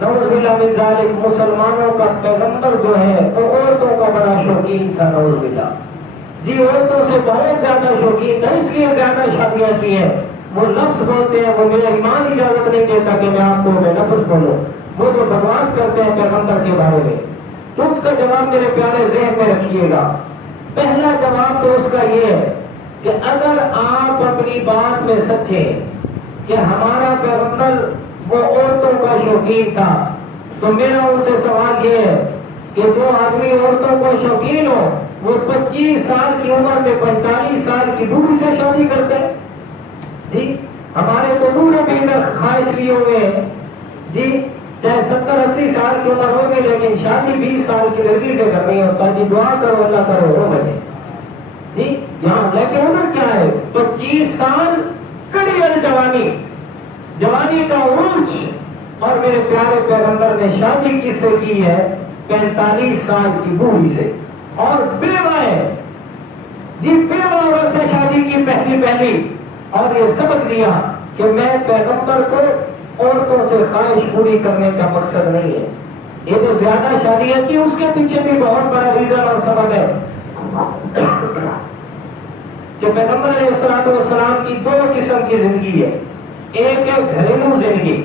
نعوذ باللہ من ذالک، مسلمانوں کا پیغمبر جو ہے وہ عورتوں کا بڑا شوقین تھا، نعوذ باللہ جی، عورتوں سے بہت زیادہ شوقین تھا، اس لیے زیادہ شادیاں کی ہیں۔ وہ لفظ بولتے ہیں، وہ میرا ایمان اجازت نہیں دیتا کہ میں آپ کو بے لفظ بولوں، وہ جو بکواس کرتے ہیں پیغمبر کے بارے میں، تو اس کا جواب میرے پیارے ذہن میں رکھیے گا۔ پہلا جواب تو اس کا یہ ہے کہ اگر آپ اپنی بات میں سچے کہ ہمارا پیغمبر وہ عورتوں کا شوقین تھا، تو میرا ان سے سوال یہ ہے کہ جو آدمی عورتوں کو شوقین ہو، وہ 25 سال کی عمر میں 45 سال کی بوڑھی سے شادی کرتے ہیں؟ جی، ہمارے تو بوڑھے بھی خواہش لیے ہوئے ہیں جی، چاہے 70-80 سال کی عمر ہوگی، لیکن شادی 20 سال کی لڑکی سے کرنی ہوتا ہے جی، دعا کرو اللہ کرو ہو بنے جی یہاں، لیکن عمر کیا ہے؟ 25 سال کڑی جوانی، جوانی کا عروج، اور میرے پیارے پیغمبر نے شادی کس سے کی ہے؟ 45 سال کی بوڑھی سے، اور بیوہ ہے جی، بیوہ عورت سے شادی کی پہلی، اور یہ سبق دیا کہ میں پیغمبر کو عورتوں سے خواہش پوری کرنے کا مقصد نہیں ہے۔ یہ جو زیادہ شادیاں کی اس کے پیچھے بھی بہت بڑا ریزن اور سبب ہے کہ پیغمبر علیہ الصلوۃ والسلام کی 2 قسم کی زندگی ہے، ایک ہے گھریلو زندگی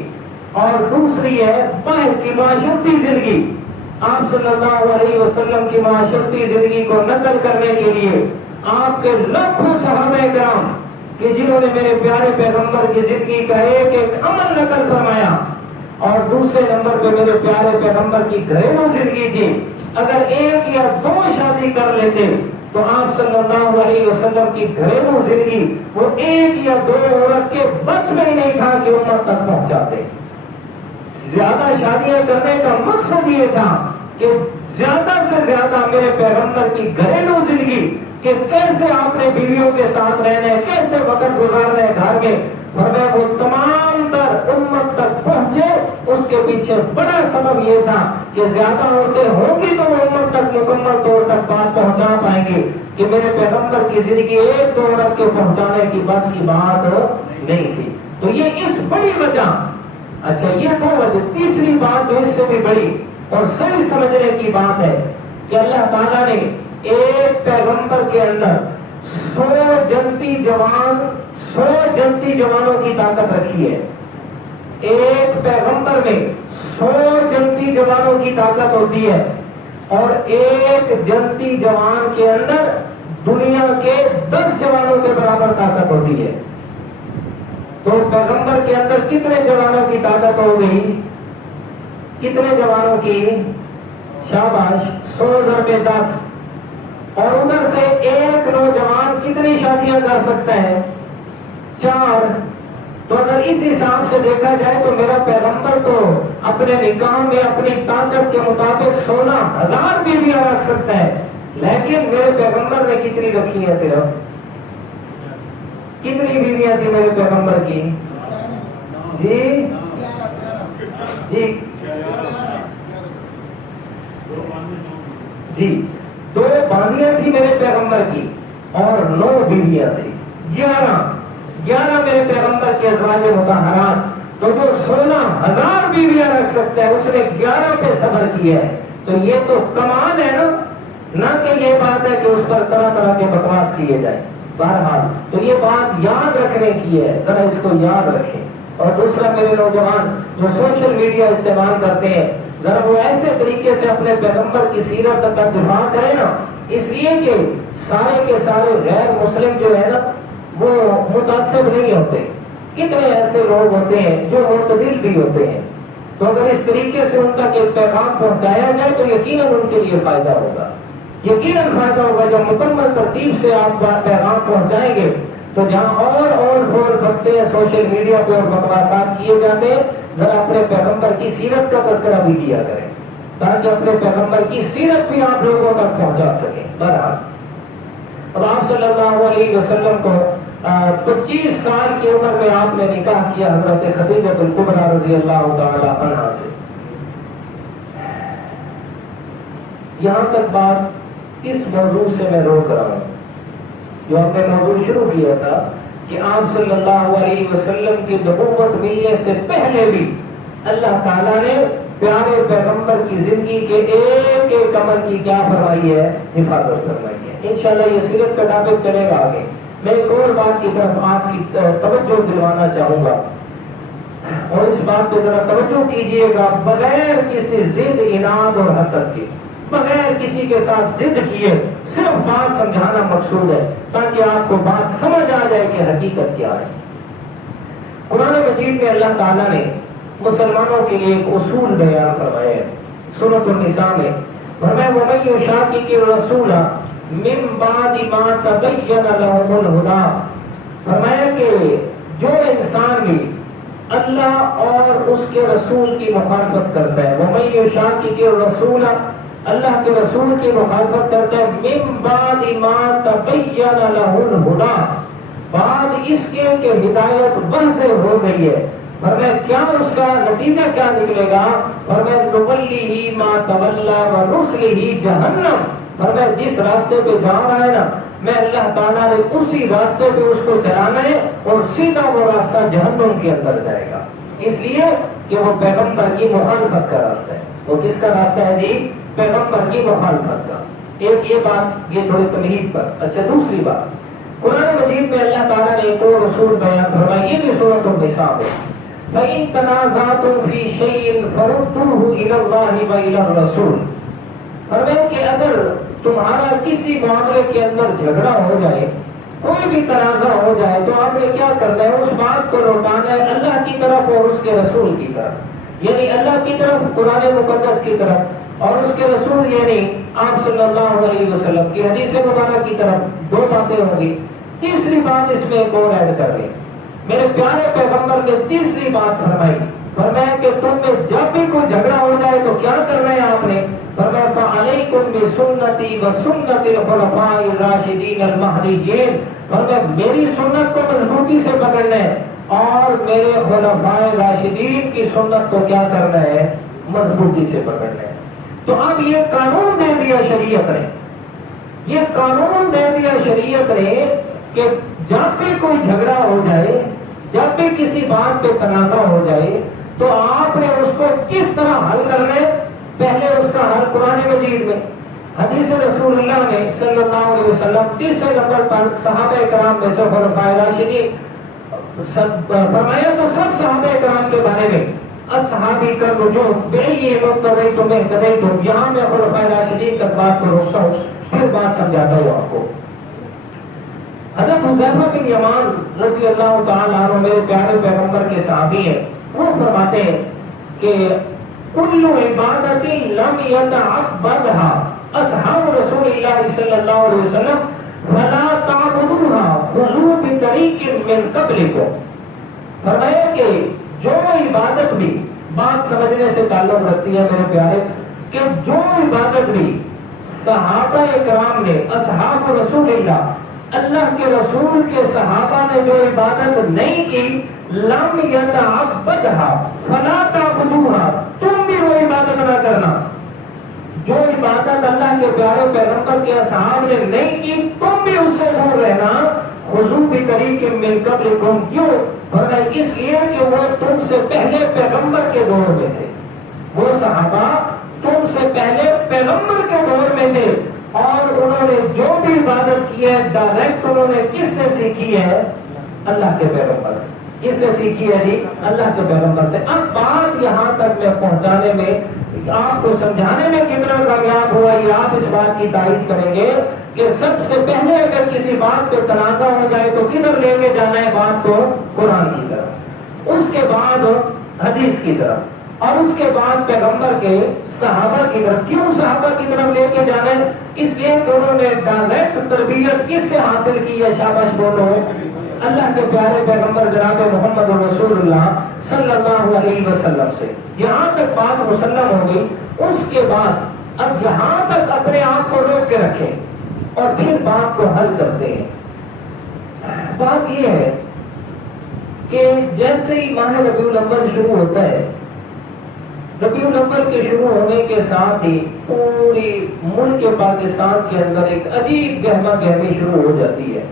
اور دوسری ہے باہر کی معاشرتی زندگی۔ آپ صلی اللہ علیہ وسلم کی معاشرتی زندگی کو نقل کرنے کے لیے آپ کے لاکھوں صحابہ کرام کہ جنہوں نے میرے پیارے پیغمبر کی زندگی کا ایک ایک عمل نقل فرمایا، اور دوسرے نمبر پہ میرے پیارے پیغمبر کی گھریلو زندگی تھی، اگر 1 یا 2 شادی کر لیتے تو آپ صلی اللہ علیہ وسلم کی گھریلو زندگی وہ 1 یا 2 عورت کے بس میں ہی نہیں تھا کہ امت تک پہنچاتے۔ زیادہ شادیاں کرنے کا مقصد یہ تھا کہ زیادہ سے زیادہ میرے پیغمبر کی گھریلو زندگی کہ کیسے آپ نے بیویوں کے ساتھ رہنا ہے، کیسے وقت گزارنا ہے گھر میں، اور وہ تمام تر امت تک پہنچے، اس کے پیچھے بڑا سبب یہ تھا کہ زیادہ عورتیں ہوں گی تو وہ امت تک مکمل طور تک بات پہنچا پائیں گے، کہ میرے پیغمبر کی زندگی 1-2 عورت کے پہنچانے کی بس کی بات نہیں تھی۔ تو یہ اس بڑی وجہ، اچھا یہ 2 وجہ، تیسری بات جو اس سے بھی بڑی اور صحیح سمجھنے کی بات ہے کہ اللہ تعالیٰ نے ایک پیغمبر کے اندر 100 جنتی جوانوں کی طاقت رکھی ہے۔ ایک پیغمبر میں 100 جنتی جوانوں کی طاقت ہوتی ہے اور ایک جنتی جوان کے اندر دنیا کے 10 جوانوں کے برابر طاقت ہوتی ہے. تو پیغمبر کے اندر کتنے جوانوں کی طاقت ہو گئی؟ کتنے جوانوں کی؟ شاباش، 100 ضرب 10. اور ادھر سے ایک نوجوان کتنی شادیاں کر سکتا ہے؟ 4. تو اگر اس حساب سے دیکھا جائے تو میرا پیغمبر تو اپنے نکاح میں اپنی طاقت کے مطابق 16,000 بیویاں رکھ سکتا ہے. لیکن میرے پیغمبر نے کتنی رکھی ہیں؟ صرف کتنی بیویاں تھی میرے پیغمبر کی؟ جی جی جی 2 باندیاں تھی میرے پیغمبر کی اور 9 بیویاں تھی. 11 میرے پیغمبر کے ازواج مطہرات. تو جو 16,000 بیویاں رکھ سکتا ہے اس نے 11 پہ صبر کیا ہے. تو یہ تو کمال ہے نا، نہ کہ یہ بات ہے کہ اس پر طرح طرح کے بکواس کیے جائیں. بہرحال تو یہ بات یاد رکھنے کی ہے، ذرا اس کو یاد رکھیں. اور دوسرا میرے نوجوان جو سوشل میڈیا استعمال کرتے ہیں، ذرا وہ ایسے طریقے سے اپنے پیغمبر کی سیرت کا دفاع کریں نا، اس لیے کہ سارے کے سارے غیر مسلم جو ہے نا وہ متاثر نہیں ہوتے. کتنے ایسے لوگ ہوتے ہیں جو معتدل بھی ہوتے ہیں. تو اگر اس طریقے سے ان تک ایک پیغام پہنچایا جائے تو یقیناً ان کے لیے فائدہ ہوگا. یقیناً فائدہ ہوگا. جب مکمل ترتیب سے آپ پیغام پہنچائیں گے تو جہاں اور پھول بکتے ہیں سوشل میڈیا پہ اور بکواسات کیے جاتے ہیں، ذرا اپنے پیغمبر کی سیرت کا تذکرہ بھی کیا کریں تاکہ اپنے پیغمبر کی سیرت بھی آپ لوگوں تک پہنچا سکیں. بہرحال اب آپ صلی اللہ علیہ وسلم کو 25 سال کی عمر میں آپ نے نکاح کیا حضرت خدیجہ الکبریٰ رضی اللہ تعالی عنہا سے. یہاں تک بات اس موضوع سے میں روک رہا ہوں جو ہم نے موضوع شروع کیا تھا کہ آپ صلی اللہ علیہ وسلم کی نبوت ملنے سے پہلے بھی اللہ تعالیٰ نے پیارے پیغمبر کی زندگی کے ایک ایک عمل کی کیا فرمائی ہے؟ حفاظت فرمائی ہے. انشاءاللہ یہ سیرت کا ٹاپک چلے گا آگے. میں ایک اور بات کی طرف آپ کی توجہ دلوانا چاہوں گا اور اس بات پہ ذرا توجہ کیجئے گا. بغیر کسی ضد، اناد اور حسد کے، بغیر کسی کے ساتھ ضد کیے صرف بات سمجھانا مقصود ہے تاکہ آپ کو بات سمجھ آ جائے کہ حقیقت کیا ہے. قرآن مجید میں اللہ تعالیٰ نے مسلمانوں کے لیے ایک اصول بیان فرمایا ہے. سورۃ النساء میں فرمایا وَمَن يُشَاقِقِ الرَّسُولَ مِن بَعْدِ مَا تَبَيَّنَ لَهُمُ الْهُدَىٰ. فرمایا کہ جو انسان بھی اللہ اور اس کے رسول کی مخالفت کرتا ہے، وَمَن يُشَاقِقِ الرَّسُولَ اللہ کے رسول کی مخالفت کرتا ہے، من بعد ما تبین له الهدى بعد اس کے کہ ہدایت واضح ہو گئی ہے. فرمایا کیا اس کا نتیجہ کیا نکلے گا؟ فرمایا نُوَلِّهِ مَا تَوَلَّىٰ وَنُصْلِهِ جَهَنَّمَ. فرمایا جس راستے پہ جا رہا ہے نا میں اللہ تعالیٰ نے اسی راستے پہ اس کو چلانا ہے اور سیدھا وہ راستہ جہنم کے اندر جائے گا. اس لیے کہ وہ پیغمبر کی مخالفت کا راستہ ہے. وہ کس کا راستہ ہے جی؟ پیغمبر کی مخالفت کا. ایک یہ بات، یہ تھوڑی تمہید پر. اچھا دوسری بات، قرآن مجید میں اللہ تعالیٰ نے ایک اور رسول بیان فرمایا، یہ بھی سورۃ النساء ہے. فَإِن تَنَازَعْتُمْ فِي شَيْءٍ فَرُدُّوهُ إِلَى اللَّهِ وَإِلَى الرَّسُولِ. فرمایا کہ اگر تمہارا کسی معاملے کے اندر جھگڑا ہو جائے، کوئی بھی تنازع ہو جائے تو آپ نے کیا کرنا ہے؟ اس بات کو لوٹانا ہے اللہ کی طرف اور اس کے رسول کی طرف. یعنی اللہ کی طرف قرآن مقدس کی طرف اور اس کے رسول یعنی آپ صلی اللہ علیہ وسلم کی حدیث مبارک کی طرف. 2 باتیں ہوں گی. تیسری بات اس میں ایک اور ایڈ کر دیں. میرے پیارے پیغمبر نے تیسری بات فرمائی، فرمایا کہ تم میں جب بھی کوئی جھگڑا ہو جائے تو کیا کرنا ہے آپ نے؟ فرمایا فَعَلَيْكُمْ بِسُنَّتِي وَسُنَّتِ الْخُلَفَاءِ الرَّاشِدِينَ الْمَهْدِيِّينَ. فرمایا میری سنت کو مضبوطی سے پکڑنا ہے اور میرے خلفاء راشدین کی سنت کو کیا کرنا ہے؟ مضبوطی سے پکڑنا ہے. تو اب یہ قانون دے دیا شریعت نے، یہ قانون دے دیا شریعت نے کہ جب بھی کوئی جھگڑا ہو جائے، جب بھی کسی بات پہ تنازع ہو جائے تو آپ نے اس کو کس طرح حل کرنا ہے؟ پہلے اس کا حل قرآن مجید میں، حدیث رسول اللہ میں صلی اللہ علیہ وسلم. تیسرے نمبر پر صحابہ کرام میں سے خلفائے راشدین فرمایا تو سب صحابہ کرام کے بارے میں اصحابی کا رجوع بئی مقتدی تمہیں کدی تم، یہاں میں خلفائے راشدین کا بات کو روکتا ہوں، پھر بات سمجھاتا ہوں آپ کو۔ حضرت حذیفہ بن یمان رضی اللہ تعالی عنہ میرے پیارے پیغمبر کے صحابی ہیں، وہ فرماتے ہیں کہ کل عبادت لم يتعبدها اصحاب رسول اللہ صلی اللہ علیہ وسلم فلا تعبدوها خذوا بطریق من قبلکم۔ فرمایا کہ جو عبادت بھی، بات سمجھنے سے تعلق رکھتی ہے میرے پیارے، کہ جو عبادت بھی صحابہ کرام نے، اصحاب رسول اللہ کے رسول کے صحابہ نے جو عبادت نہیں کی، لم یتعبدھا فلا تعبدوہا، تم بھی وہ عبادت نہ کرنا۔ جو عبادت اللہ کے پیارے پیغمبر کے اصحاب نے نہیں کی، تم بھی اس سے دور رہنا۔ خذوا بطریق من قبلکم، کیوں؟ فرمایا اس لیے کہ وہ تم سے پہلے پیغمبر کے دور میں تھے، وہ صحابہ تم سے پہلے پیغمبر کے دور میں تھے، اور انہوں نے جو بھی عبادت کی ہے ڈائریکٹ انہوں نے کس سے سیکھی ہے؟ اللہ کے پیغمبر سے۔ کس سے سیکھی ہے جی؟ اللہ کے پیغمبر سے۔ اب بات یہاں تک میں پہنچانے میں، آپ کو سمجھانے میں کتنا کامیاب ہوا، یہ آپ اس بات کی تائید کریں گے کہ سب سے پہلے اگر کسی بات پہ تنازع ہو جائے تو کدھر لے کے جانا ہے بات کو؟ قرآن کی طرف، اس کے بعد حدیث کی طرف، اور اس کے بعد پیغمبر کے صحابہ کی طرف۔ کیوں صحابہ کی طرف لے کے جانا ہے؟ اس لیے کہ انہوں نے ڈائریکٹ تربیت کس سے حاصل کی ہے؟ شاباش بولو، اللہ کے پیارے پیغمبر جناب محمد رسول اللہ صلی اللہ علیہ وسلم سے۔ یہاں تک بات مسلم ہو گئی۔ اس کے بعد اب یہاں تک اپنے آپ کو روک کے رکھیں اور پھر بات کو حل کرتے ہیں۔ بات یہ ہے کہ جیسے ہی ماہ ربیع الاول شروع ہوتا ہے، ربیع الاول کے شروع ہونے کے ساتھ ہی پوری ملک پاکستان کے اندر ایک عجیب گہما گہمی شروع ہو جاتی ہے۔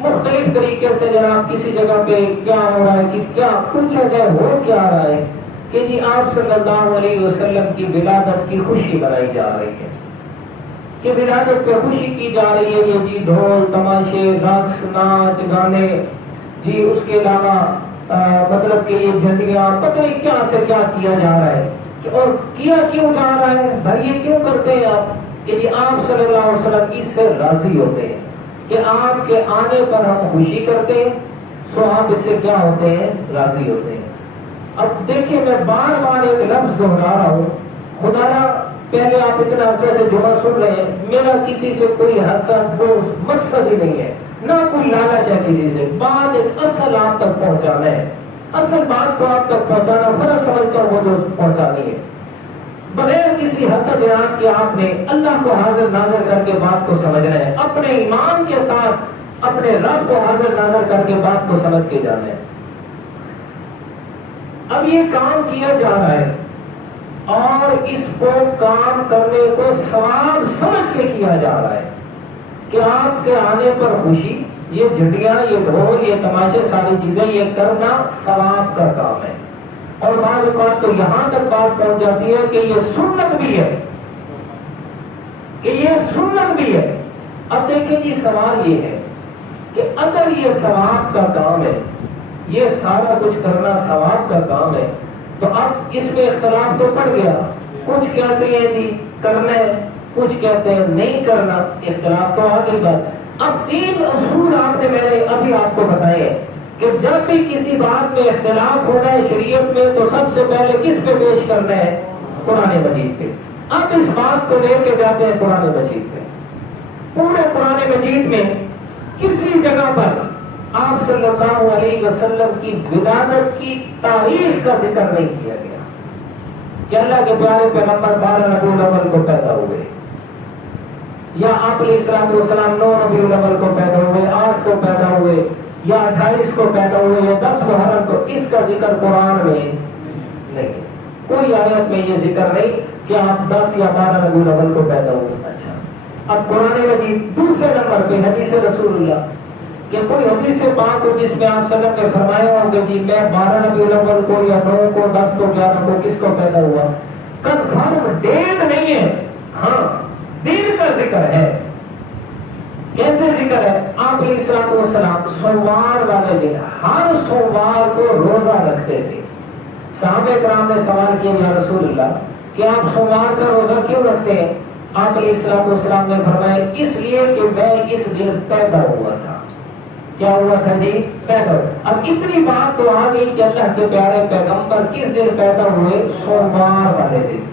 مختلف طریقے سے جناب کسی جگہ پہ کیا ہو رہا ہے، کیا پوچھا جائے ہو کیا رہا ہے کہ جی آپ صلی اللہ علیہ وسلم کی ولادت کی خوشی منائی جا رہی ہے، کہ ولادت پہ خوشی کی جا رہی ہے، یہ جی ڈھول تماشے رقص ناچ گانے، جی اس کے علاوہ مطلب کہ یہ جھنڈیاں پتہ نہیں کیا سے کیا کیا جا رہا ہے، اور کیا کیوں جا رہا ہے بھائی؟ یہ کیوں کرتے ہیں آپ کہ جی آپ صلی اللہ علیہ وسلم اس سے راضی ہوتے ہیں کہ آپ کے آنے پر ہم خوشی کرتے ہیں، سو آپ اس سے کیا ہوتے ہیں؟ راضی ہوتے ہیں۔ اب دیکھیں میں بار بار ایک لفظ دہرا رہا ہوں، خدایا پہلے آپ اتنا عرصے سے جمعہ سن رہے ہیں، میرا کسی سے کوئی حسد مقصد ہی نہیں ہے، نہ کوئی لالچ ہے کسی سے، بات ایک اصل آپ تک پہنچانا ہے، اصل بات کو آپ تک پہنچانا، فرض سمجھ کر وہ جو پہنچانی ہے، بغیر کسی حسد یاد کے آپ نے اللہ کو حاضر ناظر کر کے بات کو سمجھنا ہے، اپنے ایمان کے ساتھ اپنے رب کو حاضر ناظر کر کے بات کو سمجھ کے جانا ہے۔ اب یہ کام کیا جا رہا ہے اور اس کو کام کرنے کو ثواب سمجھ کے کیا جا رہا ہے کہ آپ کے آنے پر خوشی، یہ جھنڈیاں، یہ ڈھول، یہ تماشے، ساری چیزیں یہ کرنا ثواب کا کام ہے۔ اور بعض اوقات تو یہاں تک بات پہنچ جاتی ہے کہ یہ سنت بھی ہے، کہ یہ سنت بھی ہے۔ اب دیکھیں جی سوال یہ ہے کہ اگر یہ ثواب کا کام ہے، یہ سارا کچھ کرنا ثواب کا کام ہے، تو اب اس میں اختلاف تو پڑ گیا، کچھ کہتے ہیں جی کرنا ہے، کچھ کہتے ہیں نہیں کرنا، اختلاف تو آ گئی بات۔ اب تین اصول آپ نے میں نے ابھی آپ کو بتائے ہیں کہ جب بھی کسی بات میں اختلاف ہونا ہے شریعت میں تو سب سے پہلے کس پہ پیش کرنا ہے؟ قرآن مجید پہ۔ اب اس بات کو لے کے جاتے ہیں قرآن مجید پہ۔ پورے قرآن مجید میں کسی جگہ پر آپ صلی اللہ علیہ وسلم کی ولادت کی تاریخ کا ذکر نہیں کیا گیا کہ اللہ کے پیارے پیغمبر 12 ربیع الاول کو پیدا ہوئے، یا آپ علیہ السلام 9 ربیع الاول کو پیدا ہوئے، 8 کو پیدا ہوئے، یا 28 کو پیدا ہوئے، یا 10 محرم کو۔ اس کا ذکر قرآن میں نہیں، کوئی آیت میں یہ ذکر نہیں کہ آپ 10 یا 12 ربیع الاول کو پیدا ہوئے۔ اچھا، اب قرآن مجید دوسرے نمبر پہ حدیث رسول اللہ، کہ کوئی حدیث پاک ہو جس میں آپ صلی اللہ علیہ وسلم نے فرمایا ہو کہ جی میں 12 ربیع الاول کو یا 9 کو 10 کو 11 کو کس کو پیدا ہوا، کنفرم ڈیٹ نہیں ہے، ہاں دن کا ذکر ہے کیسے ذکر ہے؟ آپ علیہ الصلوۃ والسلام سوموار والے دن ہر سوموار کو روزہ رکھتے تھے. صحابہ کرام نے سوال کیا یا رسول اللہ کہ آپ سوموار کا روزہ کیوں رکھتے ہیں؟ آپ علیہ الصلوۃ والسلام نے فرمایا اس لیے کہ میں اس دن پیدا ہوا تھا. کیا ہوا تھا جی؟ پیدا. اب اتنی بات تو آ گئی کہ اللہ کے پیارے پیغمبر کس دن پیدا ہوئے؟ سوموار والے دن.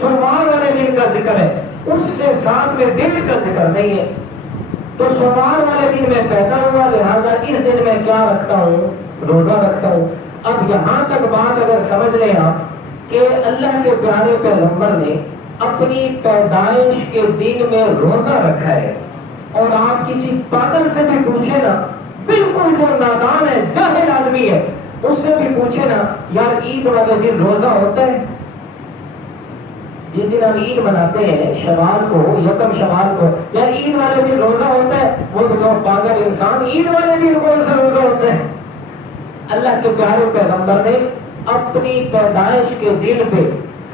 سوموار والے دن کا ذکر ہے، اس سے ساتھ میں دن کا ذکر نہیں ہے. تو سوموار والے دن میں پیدا ہوا، لہذا اس دن میں کیا رکھتا ہوں؟ روزہ رکھتا ہوں. اب یہاں تک بات اگر سمجھ لیں آپ کہ اللہ کے پیارے پیغمبر نے اپنی پیدائش کے دن میں روزہ رکھا ہے، اور آپ کسی پاگل سے بھی پوچھے نا، بالکل جو نادان ہے جاہل آدمی ہے، اس سے بھی پوچھے نا یار عید والے دن روزہ ہوتا ہے؟ جس دن ہم عید مناتے ہیں شوال کو، یکم شوال کو، یار عید والے دن روزہ ہوتا ہے؟ وہ جو پاگل انسان عید والے دن کون سا روزہ ہوتا ہے؟ اللہ کے پیارے پیغمبر نے اپنی پیدائش کے دن پہ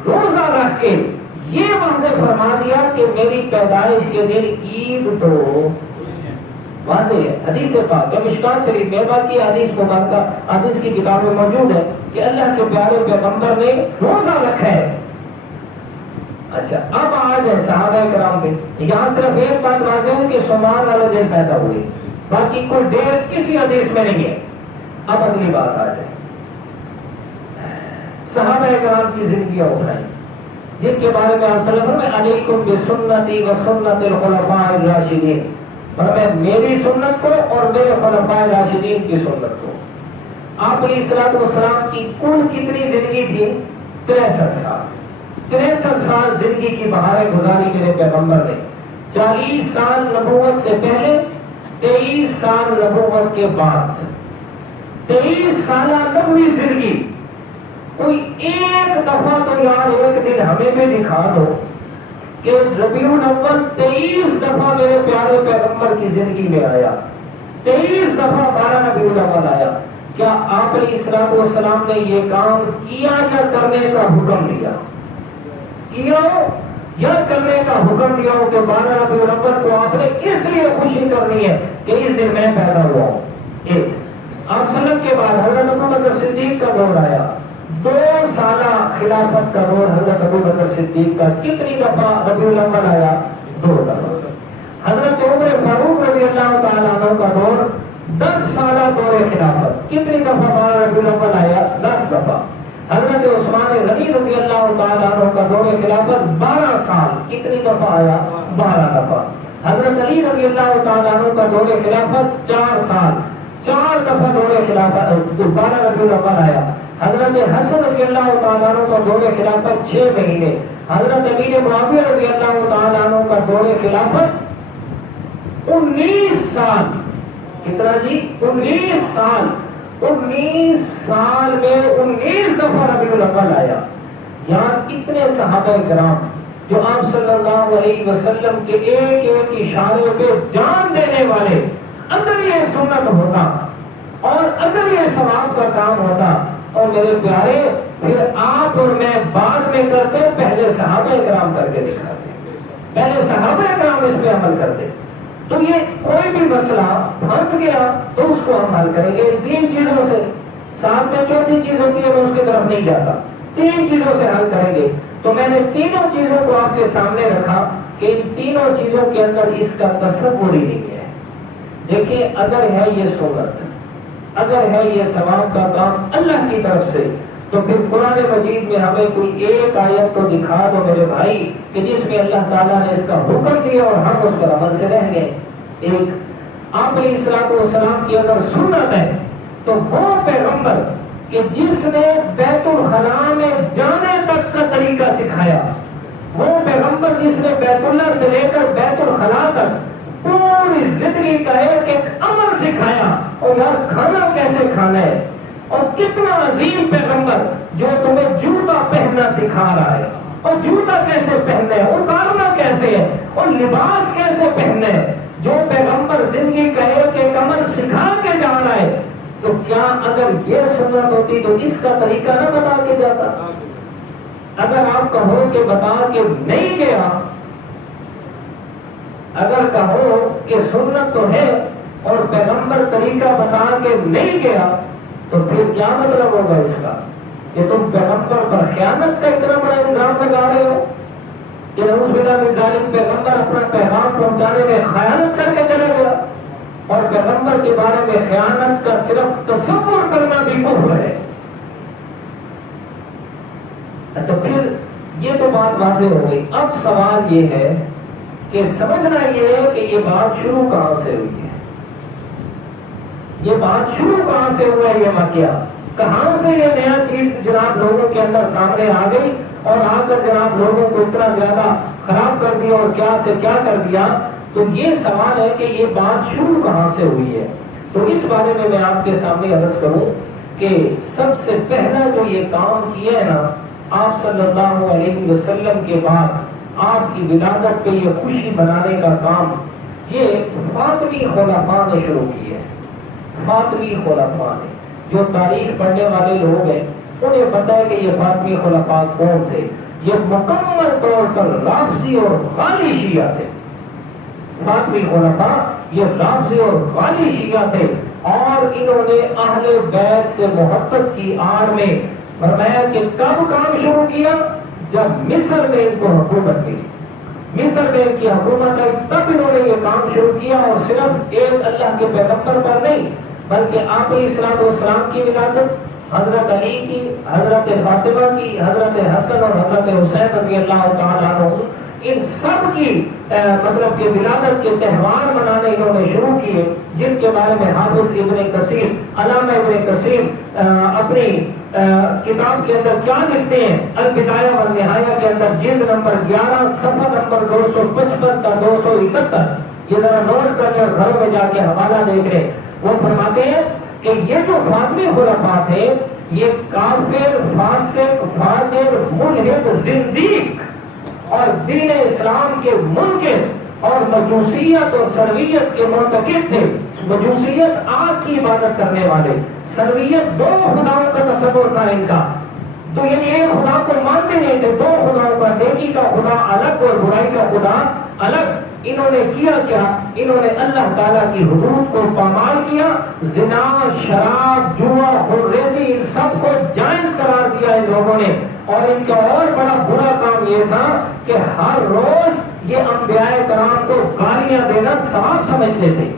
روزہ رکھ کے یہ واضح فرما دیا کہ میری پیدائش کے دن عید تو واضح ہے. حدیث پاک مشکات شریف میں باقی حدیث مبارکہ حدیث کی کتاب میں موجود ہے کہ اللہ کے پیارے پیغمبر نے روزہ رکھا ہے. اچھا اب آج ہے صحابہ کرام کے یہاں صرف ایک بات واضح ہے کہ سوموار والے دن پیدا ہوئے، باقی کوئی ڈیٹ کسی حدیث میں نہیں ہے. اب اگلی بات آ جائے صحابہ کرام کی زندگیاں اٹھائیں جن کے بارے میں آپ صلی اللہ علیہ وسلم علیکم بسنتی و سنت الخلفاء الراشدین، میری سنت کو اور میرے خلفاء راشدین کی سنت کو. آپ علیہ الصلوۃ والسلام کی کل کتنی زندگی تھی؟ 63 سال. 63 سال زندگی کی بہاریں گزاری میرے پیغمبر نے. 40 سال نبوت سے پہلے، 23 سال نبوت کے بعد. 23 سالہ نبوی زندگی. کوئی ایک دفعہ تو یار ایک دن ہمیں بھی دکھا دو کہ ربیع الاول 23 دفعہ میرے پیارے پیغمبر کی زندگی میں آیا، 23 دفعہ 12 ربیع الاول آیا. کیا آپ علیہ الصلوۃ والسلام نے یہ کام کیا یا کرنے کا حکم دیا؟ کیا یا کرنے کا حکم دیا ہو کہ 12 ربیع الاول کو آپ نے اس لیے خوشی کرنی ہے کہ اس دن میں پیدا ہوا ہوں. ایک آپ سلم کے بعد حضرت ابو بکر صدیق کا دور آیا، 2 سالہ خلافت کا دور حضرت ابو بکر صدیق کا. کتنی دفعہ ربیع الاول آیا؟ 2 دفعہ. حضرت عمر فاروق رضی اللہ تعالیٰ عنہ کا دور 10 سالہ دور خلافت. کتنی دفعہ 12 ربیع الاول آیا؟ 10 دفعہ. حضرت عثمان غنی رضی اللہ تعالیٰ عنہ کا دور خلافت 12 سال. کتنی دفعہ آیا؟ 12 دفعہ. حضرت علی رضی اللہ تعالیٰ عنہ کا دور خلافت 4 سال. 4 دفعہ دور خلافت 12 ربیع الاول آیا. حضرت حسن رضی اللہ تعالیٰ عنہ کا دور خلافت 6 مہینے. حضرت امیر معاویہ رضی اللہ تعالیٰ عنہ کا دور خلافت 19 سال. کتنا جی؟ 19 سال. 19 سال میں 19 دفعہ ربیع الاول آیا. یہاں کتنے صحابہ کرام جو آپ صلی اللہ علیہ وسلم کے ایک ایک اشارے پہ جان دینے والے، اگر یہ سنت ہوتا اور اگر یہ ثواب کا کام ہوتا، اور میرے پیارے پھر آپ اور میں بعد میں کرتے، پہلے صحابہ کرام کر کے دکھاتے، پہلے صحابہ کرام اس پہ عمل کرتے. تو یہ کوئی بھی مسئلہ پھنس گیا تو اس کو ہم حل کریں گے 3 چیزوں سے. ساتھ میں چوتھی چیز ہوتی ہے میں اس کی طرف نہیں جاتا. 3 چیزوں سے حل کریں گے. تو میں نے تینوں چیزوں کو آپ کے سامنے رکھا کہ ان تینوں چیزوں کے اندر اس کا تصور ہی نہیں ہے. دیکھیے اگر ہے یہ سنت، اگر ہے یہ ثواب کا کام اللہ کی طرف سے، تو پھر قرآن مجید میں ہمیں کوئی ایک آیت کو دکھا دو میرے بھائی کہ جس میں اللہ تعالیٰ نے اس کا حکم دیا اور ہم اس پر عمل سے رہ گئے. ایک آپ علیہ الصلوۃ والسلام کی اگر سنت ہے تو وہ پیغمبر کہ جس نے بیت الخلا میں جانے تک کا طریقہ سکھایا، وہ پیغمبر جس نے بیت اللہ سے لے کر بیت الخلا تک پوری زندگی کا ایک ایک عمل سکھایا، اور یار کھانا کیسے کھانا ہے. اور کتنا عظیم پیغمبر جو تمہیں جوتا پہننا سکھا رہا ہے، اور جوتا کیسے پہننا ہے، اتارنا کیسے ہے، اور لباس کیسے پہننا ہے. جو پیغمبر زندگی کا ایک ایک عمل سکھا کے جا رہا ہے، تو کیا اگر یہ سنت ہوتی تو اس کا طریقہ نہ بتا کے جاتا؟ اگر آپ کہو کہ بتا کے نہیں گیا، اگر کہو کہ سنت تو ہے اور پیغمبر طریقہ بتا کے نہیں گیا تو پھر کیا مطلب ہوگا اس کا کہ تم پیغمبر پر خیانت کا اتنا بڑا الزام لگا رہے ہو کہ نعوذ باللہ من ذالک پیغمبر اپنا پیغام پہنچانے میں خیانت کر کے چلا گیا اور پیغمبر کے بارے میں خیانت کا صرف تصور کرنا بھی کفر ہے. اچھا پھر یہ تو بات واضح ہو گئی. اب سوال یہ ہے کہ سمجھنا یہ ہے کہ یہ بات شروع کہاں سے ہوئی ہے, یہ بات شروع کہاں سے ہوا ہے, یہ واقعہ کہاں سے یہ نیا چیز جناب لوگوں کے اندر سامنے آ گئی اور آ کر جناب لوگوں کو اتنا زیادہ خراب کر دیا اور کیا سے کیا کر دیا. تو یہ سوال ہے کہ یہ بات شروع کہاں سے ہوئی ہے. تو اس بارے میں میں آپ کے سامنے عرض کروں کہ سب سے پہلا جو یہ کام کیا ہے نا آپ صلی اللہ علیہ وسلم کے بعد آپ کی ولادت پہ یہ خوشی منانے کا کام یہ فاطمی خلفاء نے شروع کی ہے. فاطمی خلفاء نے, جو تاریخ پڑھنے والے لوگ ہیں انہیں پتہ ہے کہ یہ فاطمی خلفاء کون تھے. یہ مکمل طور پر رافضی اور غالی شیعہ تھے. فاطمی خلفاء یہ رافضی اور غالی شیعہ تھے اور انہوں نے اہل بیت سے محبت کی آڑ میں فرمایا کہ کب کام شروع کیا, جب مصر میں ان کو حکومت ملی, مصر میں ان کی حکومت ہے تب انہوں نے یہ کام شروع کیا. اور صرف ایک اللہ کے پیغمبر پر نہیں بلکہ آپ اسلام والسلام کی ولادت, حضرت علی کی, حضرت فاطمہ کی, حضرت حسن اور حضرت حسین رضی اللہ تعالیٰ عنہ, ان سب کی مطلب کہ ولادت کے تہوار منانے انہوں نے شروع کیے, جن کے بارے میں حافظ ابن کثیر, علامہ ابن کثیر اپنی کتاب کے اندر کیا لکھتے ہیں, البدایہ والنہایہ کے اندر جلد نمبر 11 صفحہ نمبر 255 کا 271, یہ ذرا نوٹ کر کے گھروں میں جا کے حوالہ دیکھ رہے. وہ فرماتے ہیں کہ یہ جو فاطمی خلفاء تھے یہ کافر, فاسق, فاجر, ملحد, زندیق اور دین اسلام کے منکر اور مجوسیت اور سرویت کے معتقد تھے. مجوسیت آگ کی عبادت کرنے والے, سرویت دو خداؤں کا تصور تھا ان کا. تو یعنی ایک خدا کو مانتے نہیں تھے, دو خداؤں کا, نیکی کا خدا الگ اور برائی کا خدا الگ. انہوں نے کیا کیا, انہوں نے اللہ تعالیٰ کی حدود کو پامال کیا, زنا, شراب, جوا, خونریزی ان سب کو جائز قرار دیا ان لوگوں نے. اور ان کا اور بڑا برا کام یہ تھا کہ ہر روز یہ انبیاء کرام کو گالیاں دینا ثواب سمجھتے تھے.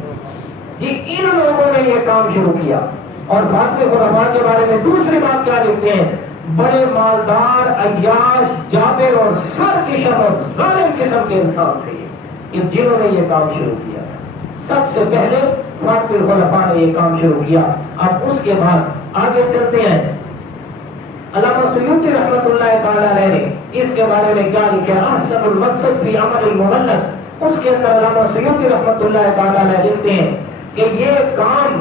جی ان لوگوں نے یہ کام شروع کیا. اور فاطمی خلفاء کے بارے میں دوسری بات کیا لکھتے ہیں, بڑے مالدار, عیاش, جابر اور سرکشن اور ظالم قسم کے انسان تھے جنہوں نے یہ کام شروع کیا. سب سے پہلے فاطمی خلفاء نے یہ کام شروع کیا. اب اس کے بعد آگے چلتے ہیں. علامہ سیوطی رحمۃ اللہ تعالی علیہ نے اس کے بارے میں کیا لکھا, احسن المقصد فی عمل المولد, اس کے اندر علامہ سیوطی رحمۃ اللہ تعالی علیہ لکھتے ہیں کہ یہ کام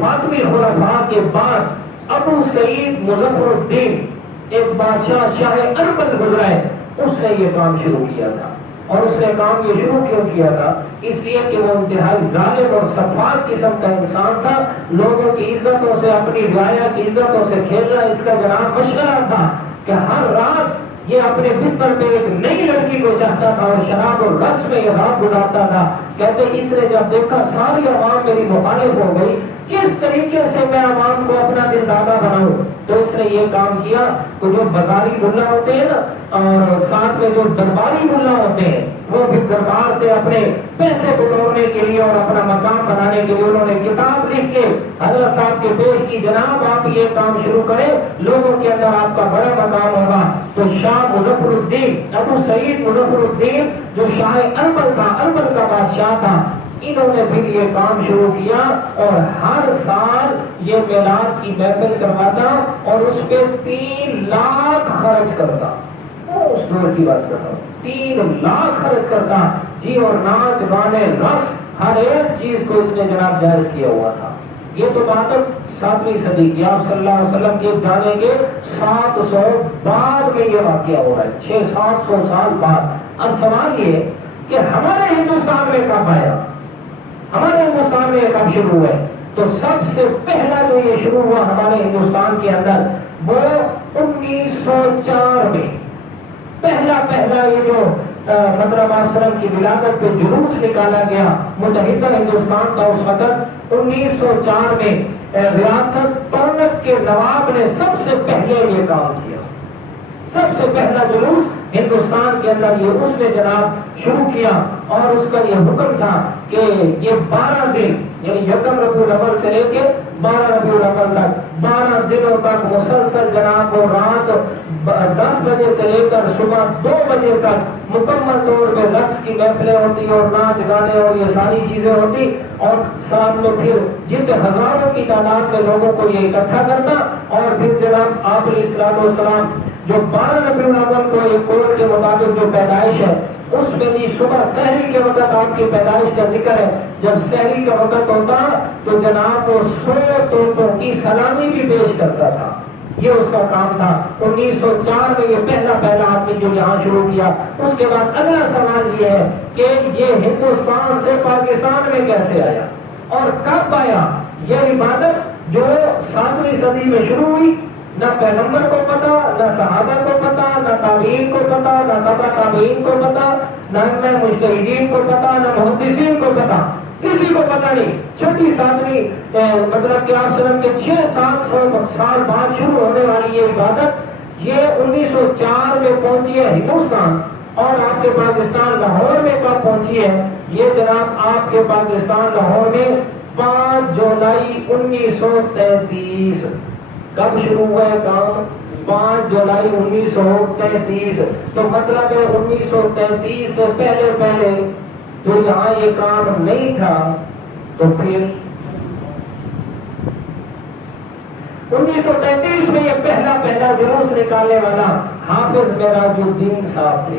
فاطمی خلفاء کے بعد ابو سعید مظفر الدین, ایک بادشاہ شاہ اربل گزرا ہے, اس نے یہ کام شروع کیا تھا. اور اس نے کام یہ شروع کیوں کیا تھا, اس لیے کہ وہ انتہائی ظالم اور سفاک قسم کا انسان تھا. لوگوں کی عزتوں سے, اپنی رعایا کی عزتوں سے کھیلنا اس کا جناب مشغلہ تھا کہ ہر رات یہ اپنے بستر پہ ایک نئی لڑکی کو چاہتا تھا اور شراب اور رقص میں یہ رات گزارتا تھا. کہتے اس نے جب دیکھا ساری عوام میری مخالف ہو گئی, کس طریقے سے میں عوام کو اپنا دل دادا بناؤں, تو اس نے یہ کام کیا. تو جو بازاری ملا ہوتے ہیں نا اور ساتھ میں جو درباری ملا ہوتے ہیں وہ بھی دربار سے اپنے پیسے بٹورنے کے لیے اور اپنا مقام بنانے کے لیے انہوں نے کتاب لکھ کے حضرت صاحب کے پیش کی, جناب آپ یہ کام شروع کریں, لوگوں کے اندر آپ کا بڑا مقام ہوگا. تو شاہ مظفر الدین, ابو سعید مظفر الدین جو شاہ اربل تھا, اربل کا بادشاہ تھا, انہوں نے بھی یہ کام شروع کیا اور ہر سال یہ میلاد کی محفل کرواتا اور اس پہ 3 لاکھ خرچ کرتا. اس دور کی بات کر رہا ہوں, 3 لاکھ خرچ کرتا. جی اور ناچ, گانے, رقص, ہر ایک چیز کو اس نے جناب جائز کیا ہوا تھا. یہ تو بات 7ویں صدی کی, آپ صلی اللہ علیہ وسلم کے جانے کے 700 بعد میں یہ واقعہ ہو رہا ہے, 600-700 سال بعد. اب سوال یہ کہ ہمارے ہندوستان میں کب آیا, ہمارے ہندوستان میں یہ کب شروع ہوا ہے؟ تو سب سے پہلا جو یہ شروع ہوا ہمارے ہندوستان کے اندر وہ 1904 میں. پہلا یہ جو مطلب آپ وسلم کی ولادت پہ جلوس نکالا گیا متحدہ ہندوستان کا اس وقت 1904 میں ریاست پرنک کے نواب نے سب سے پہلے یہ کام کیا. سب سے پہلا جلوس ہندوستان کے اندر یہ اس نے جناب شروع کیا اور اس کا یہ حکم تھا کہ یہ 12 دن یعنی یکم ربیع الاول سے لے کے 12 ربیع الاول تک 12 دنوں تک مسلسل جناب وہ رات 10 بجے سے لے کر صبح 2 بجے تک مکمل طور پہ رقص کی محفلیں ہوتی اور ناچ گانے اور یہ ساری چیزیں ہوتی اور ساتھ میں پھر جتنے ہزاروں کی تعداد میں لوگوں کو یہ اکٹھا کرتا اور پھر جناب آپ علیہ الصلوۃ والسلام جو 12 ربیع الاول کو ایک قول کے مطابق جو پیدائش ہے اس میں بھی صبح سحری کے وقت آپ کی پیدائش کا ذکر ہے. جب سحری کا وقت ہوتا تو جناب وہ 100 توپوں کی سلامی بھی پیش کرتا تھا. یہ اس کا کام تھا. 1904 میں یہ پہلا آدمی جو یہاں شروع کیا. اس کے بعد اگلا سوال یہ ہے کہ یہ ہندوستان سے پاکستان میں کیسے آیا اور کب آیا. یہ عبادت جو 7ویں صدی میں شروع ہوئی نہ پیغمبر کو پتا نہ صحابہ کو پتا نہ تابعین کو پتا نہ تبع تابعین کو پتا نہ مجتہدین کو پتا نہ محدثین کو پتا کسی کو پتا نہیں. 6 7ویں مطلب کہ آپ وسلم کے 600-700 سال بعد شروع ہونے والی یہ عبادت یہ 1904 میں پہنچی ہے ہندوستان اور آپ کے پاکستان لاہور میں کب پہنچی ہے. یہ جناب آپ کے پاکستان لاہور میں 5 جولائی 1933 کب شروع ہوا ہے کام 5 جولائی 1933. تو مطلب ہے 1933 سے پہلے جو یہاں یہ کام نہیں تھا تو پھر 1933 میں یہ پہلا جلوس نکالنے والا حافظ معراج الدین صاحب تھے.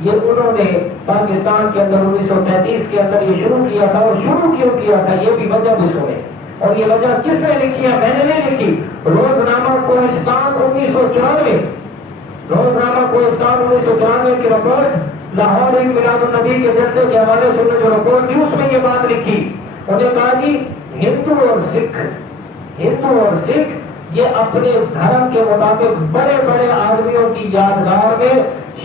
یہ انہوں نے پاکستان کے اندر 1933 کے اندر یہ شروع کیا تھا. اور شروع کیوں کیا تھا یہ بھی وجہ بھی سنیں. اور یہ وجہ کس نے لکھی ہے؟ میں نے نہیں لکھی. روزنامہ کوہستان 1994 روزنامہ کوہستان 1994 کی رپورٹ لاہور عید میلاد النبی کے جلسے کے حوالے سے جو رپورٹ تھی اس میں یہ بات لکھی. انہوں نے کہا جی ہندو اور سکھ یہ اپنے دھرم کے مطابق بڑے بڑے آدمیوں کی یادگار میں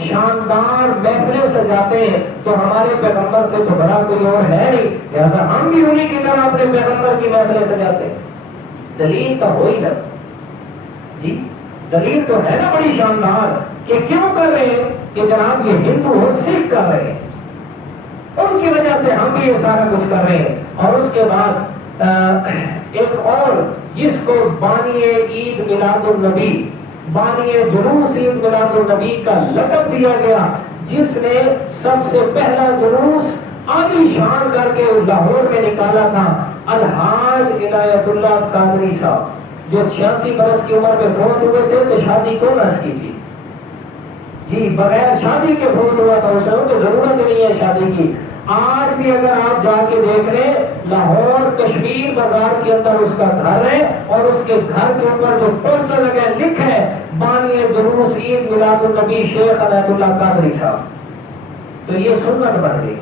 شاندار محفلیں سجاتے ہیں تو ہمارے پیغمبر سے تو بڑا کوئی اور ہے نہیں لہٰذا ہم بھی انہیں کی طرح اپنے پیغمبر کی محفلیں سجاتے ہیں. دلیل تو ہوئی نا جی دلیل تو ہے نا بڑی شاندار کہ کیوں کر رہے ہیں کہ جناب یہ ہندو اور سکھ کر رہے ہیں ان کی وجہ سے ہم بھی یہ سارا کچھ کر رہے ہیں. اور اس کے بعد ایک اور جس کو بانی عید میلاد النبی بانی جلوس عید میلاد النبی کا لقب دیا گیا جس نے سب سے پہلا جلوس عالی شان کر کے لاہور میں نکالا تھا الحاج عنایت اللہ قادری صاحب جو 86 برس کی عمر میں فوت ہوئے تھے. تو شادی کون عرض کی تھی جی بغیر شادی کے فوت ہوا تھا. اسے تو ضرورت نہیں ہے شادی کی. آج بھی اگر آپ جا کے دیکھ لیں لاہور کشمیر بازار کے اندر اس کا گھر ہے اور اس کے گھر کے اوپر جو پوسٹر لگا لکھا ہے بانی جلوس عید میلاد النبی شیخ عنایت اللہ قادری صاحب. تو یہ سنت بن گئی.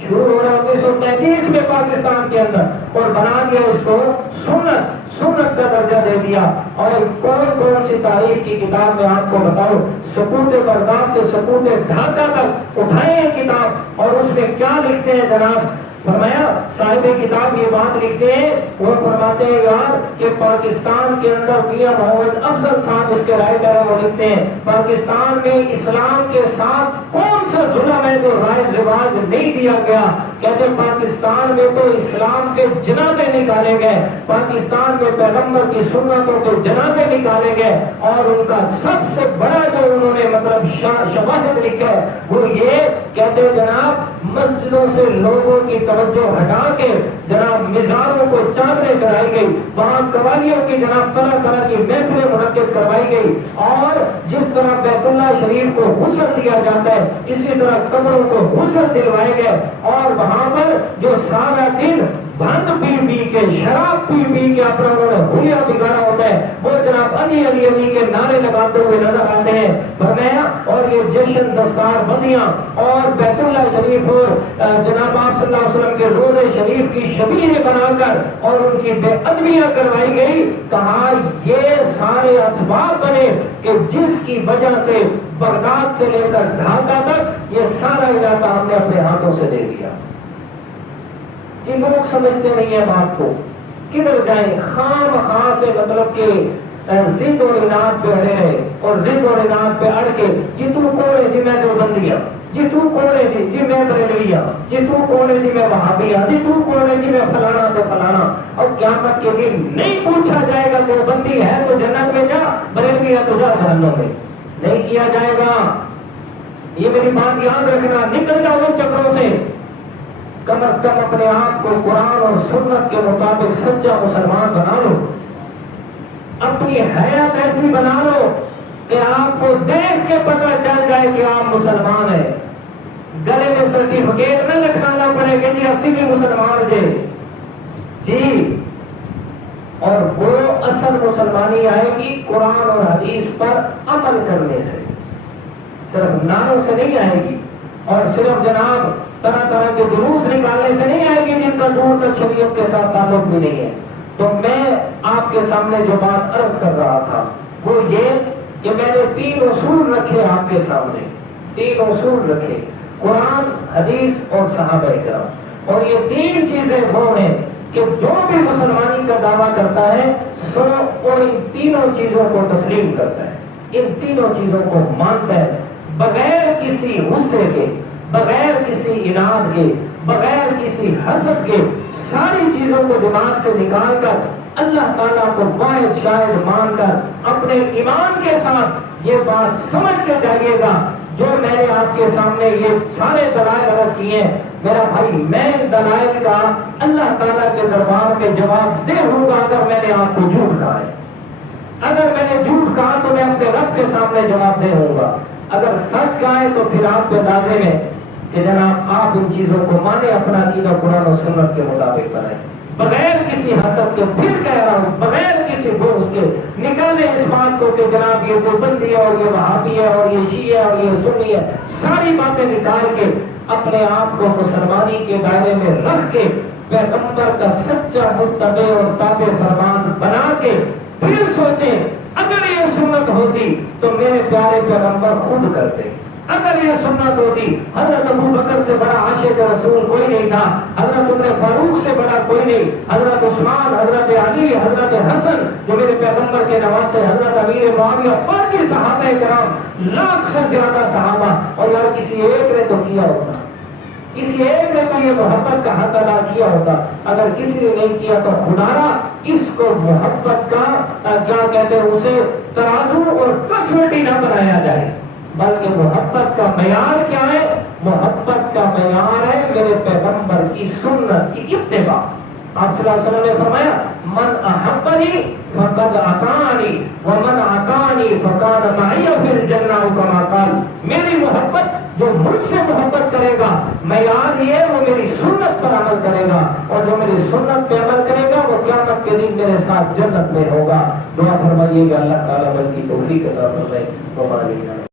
شروع ہو رہا 1933 میں پاکستان کے اندر اور بنا دیا اس کو سنت کا درجہ دے دیا. اور کون سی تاریخ کی کتاب میں آپ کو بتاؤ سکوت بغداد سے سکوت ڈھاکہ تک اٹھائے ہیں کتاب اور اس میں کیا لکھتے ہیں جناب. فرمایا صاحب کتاب یہ بات لکھتے ہیں وہ فرماتے ہیں یار کہ پاکستان کے اندر میاں محمد افضل صاحب اس کے رائٹر ہیں وہ لکھتے ہیں پاکستان میں اسلام کے ساتھ کون سا ظلم ہے جو رائے رواج نہیں دیا گیا. کہتے ہیں پاکستان میں تو اسلام کے جنازے نکالے گئے پاکستان میں پیغمبر کی سنتوں کے جنازے نکالے گئے اور ان کا سب سے بڑا جو انہوں نے مطلب شواہد لکھا ہے وہ یہ کہتے ہیں جناب مسجدوں سے لوگوں کی توجہ ہٹا کے جناب مزاروں کو چادریں چڑھائی گئی وہاں قوالیوں کی جناب طرح طرح کی محفلیں منعقد کروائی گئی اور جس طرح بیت اللہ شریف کو غسل دیا جاتا ہے اسی طرح قبروں کو غسل دلوائے گئے اور وہاں پر جو سارا دن بھنگ پی پی کے، شراب پی پی کے اپنا انہوں نے حلیہ بگاڑا ہوتا ہے، وہ جناب علی علی علی کے نعرے لگاتے ہوئے نظر آتے ہیں۔ فرمایا اور یہ جشن دستار بندیاں اور بیت اللہ شریف اور جناب آپ صلی اللہ علیہ وسلم کے روضے شریف کی شبیہیں بنا کر اور ان کی بے ادبیاں کروائی گئی۔ کہا یہ سارے اسباب بنے کہ جس کی وجہ سے بغداد سے لے کر ڈھاکہ تک یہ سارا علاقہ ہم نے اپنے ہاتھوں سے دے دیا۔ جی لوگ سمجھتے نہیں ہیں بات کو، کدھر جائیں، خام خواہ سے مطلب کہ ضد اور اناد پہ اڑے رہے اور ضد اور اناد پہ اڑ کے جی تو کون ہے جی میں دیوبندیا، جی تو کون ہے جی میں بریلویا، جی تو کون ہے جی میں وہابیا، جی تو کون ہے جی میں فلانا تو فلانا۔ اور قیامت کے دن نہیں پوچھا جائے گا دیوبندی ہے تو جنت میں جا، بریلوی ہے تو جا جہنم میں، نہیں کیا جائے گا۔ یہ میری بات یاد رکھنا، نکل جاؤ ان چکروں سے، کم از کم اپنے آپ کو قرآن اور سنت کے مطابق سچا مسلمان بنا لو، اپنی حیات ایسی بنا لو کہ آپ کو دیکھ کے پتہ چل جائے کہ آپ مسلمان ہیں۔ گلے میں سرٹیفکیٹ نہ لٹکانا پڑے کہ جی 80 بھی مسلمان تھے جی۔ اور وہ اصل مسلمانی آئے گی قرآن اور حدیث پر عمل کرنے سے، صرف نعروں سے نہیں آئے گی، اور صرف جناب طرح طرح کے جلوس نکالنے سے نہیں آئے گی جن کا دور تک شریعت کے ساتھ تعلق بھی نہیں ہے۔ تو میں آپ کے سامنے جو بات عرض کر رہا تھا وہ یہ کہ میں نے 3 اصول رکھے آپ کے سامنے، 3 اصول رکھے، قرآن، حدیث اور صحابہ کرام۔ اور یہ 3 چیزیں وہ ہیں کہ جو بھی مسلمانی کا دعویٰ کرتا ہے سو وہ ان تینوں چیزوں کو تسلیم کرتا ہے، ان تینوں چیزوں کو مانتا ہے، بغیر کسی غصے کے، بغیر کسی اناد کے، بغیر کسی حسد کے، ساری چیزوں کو دماغ سے نکال کر اللہ تعالیٰ کو واحد شاہد مان کر اپنے ایمان کے ساتھ یہ بات سمجھ کے جائیے گا جو میں نے آپ کے سامنے یہ سارے دلائل عرض کیے ہیں، میرا بھائی میں ان دلائل کا اللہ تعالیٰ کے دربار میں جواب دے ہوں گا اگر میں نے آپ کو جھوٹ کہا ہے۔ اگر میں نے جھوٹ کہا تو میں اپنے رب کے سامنے جواب دے ہوں گا، اگر سچ کہا ہے تو پھر آپ کے اندازے میں کہ جناب آپ ان چیزوں کو مانے، اپنا عقیدہ قرآن و سنت کے مطابق بنائیں، بغیر کسی حسد کے، پھر کہہ رہا ہوں بغیر کسی بغض کے نکالے اس بات کو کہ جناب یہ دیوبندی ہے اور یہ وہابی ہے اور یہ شیعہ ہے اور یہ سنی ہے، ساری باتیں نکال کے اپنے آپ کو مسلمانی کے دائرے میں رکھ کے پیغمبر کا سچا متبع اور تابع فرمان بنا کے پھر سوچیں اگر یہ سنت ہوتی تو میرے پیارے پیغمبر خود کرتے، اگر یہ سنت ہوتی حضرت ابو بکر سے بڑا عاشق رسول کوئی نہیں تھا، حضرت عمر فاروق سے بڑا کوئی نہیں، حضرت عثمان، حضرت علی، حضرت حسن جو میرے پیغمبر کے نواسے، حضرت امیر معاویہ، باقی صحابہ کرام، لاکھ سے زیادہ صحابہ، اور یار کسی ایک نے تو کیا ہوتا، کسی ایک نے تو یہ محبت کا حق ادا کیا ہوتا، اگر کسی نے نہیں کیا تو خدارا اس کو محبت کا کیا کہتے ہیں اسے ترازو اور کسوٹی نہ بنایا جائے، بلکہ محبت کا معیار کیا ہے؟ محبت کا معیار ہے میرے پیغمبر کی سنت کی اتباع۔ آپ صلی اللہ علیہ وسلم نے فرمایا من احبنی فقد اطاعنی ومن اطاعنی فقد معی فی الجنہ کما قال، میری محبت جو مجھ سے محبت کرے گا معیار یہ وہ میری سنت پر عمل کرے گا، اور جو میری سنت پہ عمل کرے گا وہ قیامت کے دن میرے ساتھ جنت میں ہوگا۔ دعا فرمائیے کہ اللہ تعالیٰ بل کی توفیق عطا فرمائے۔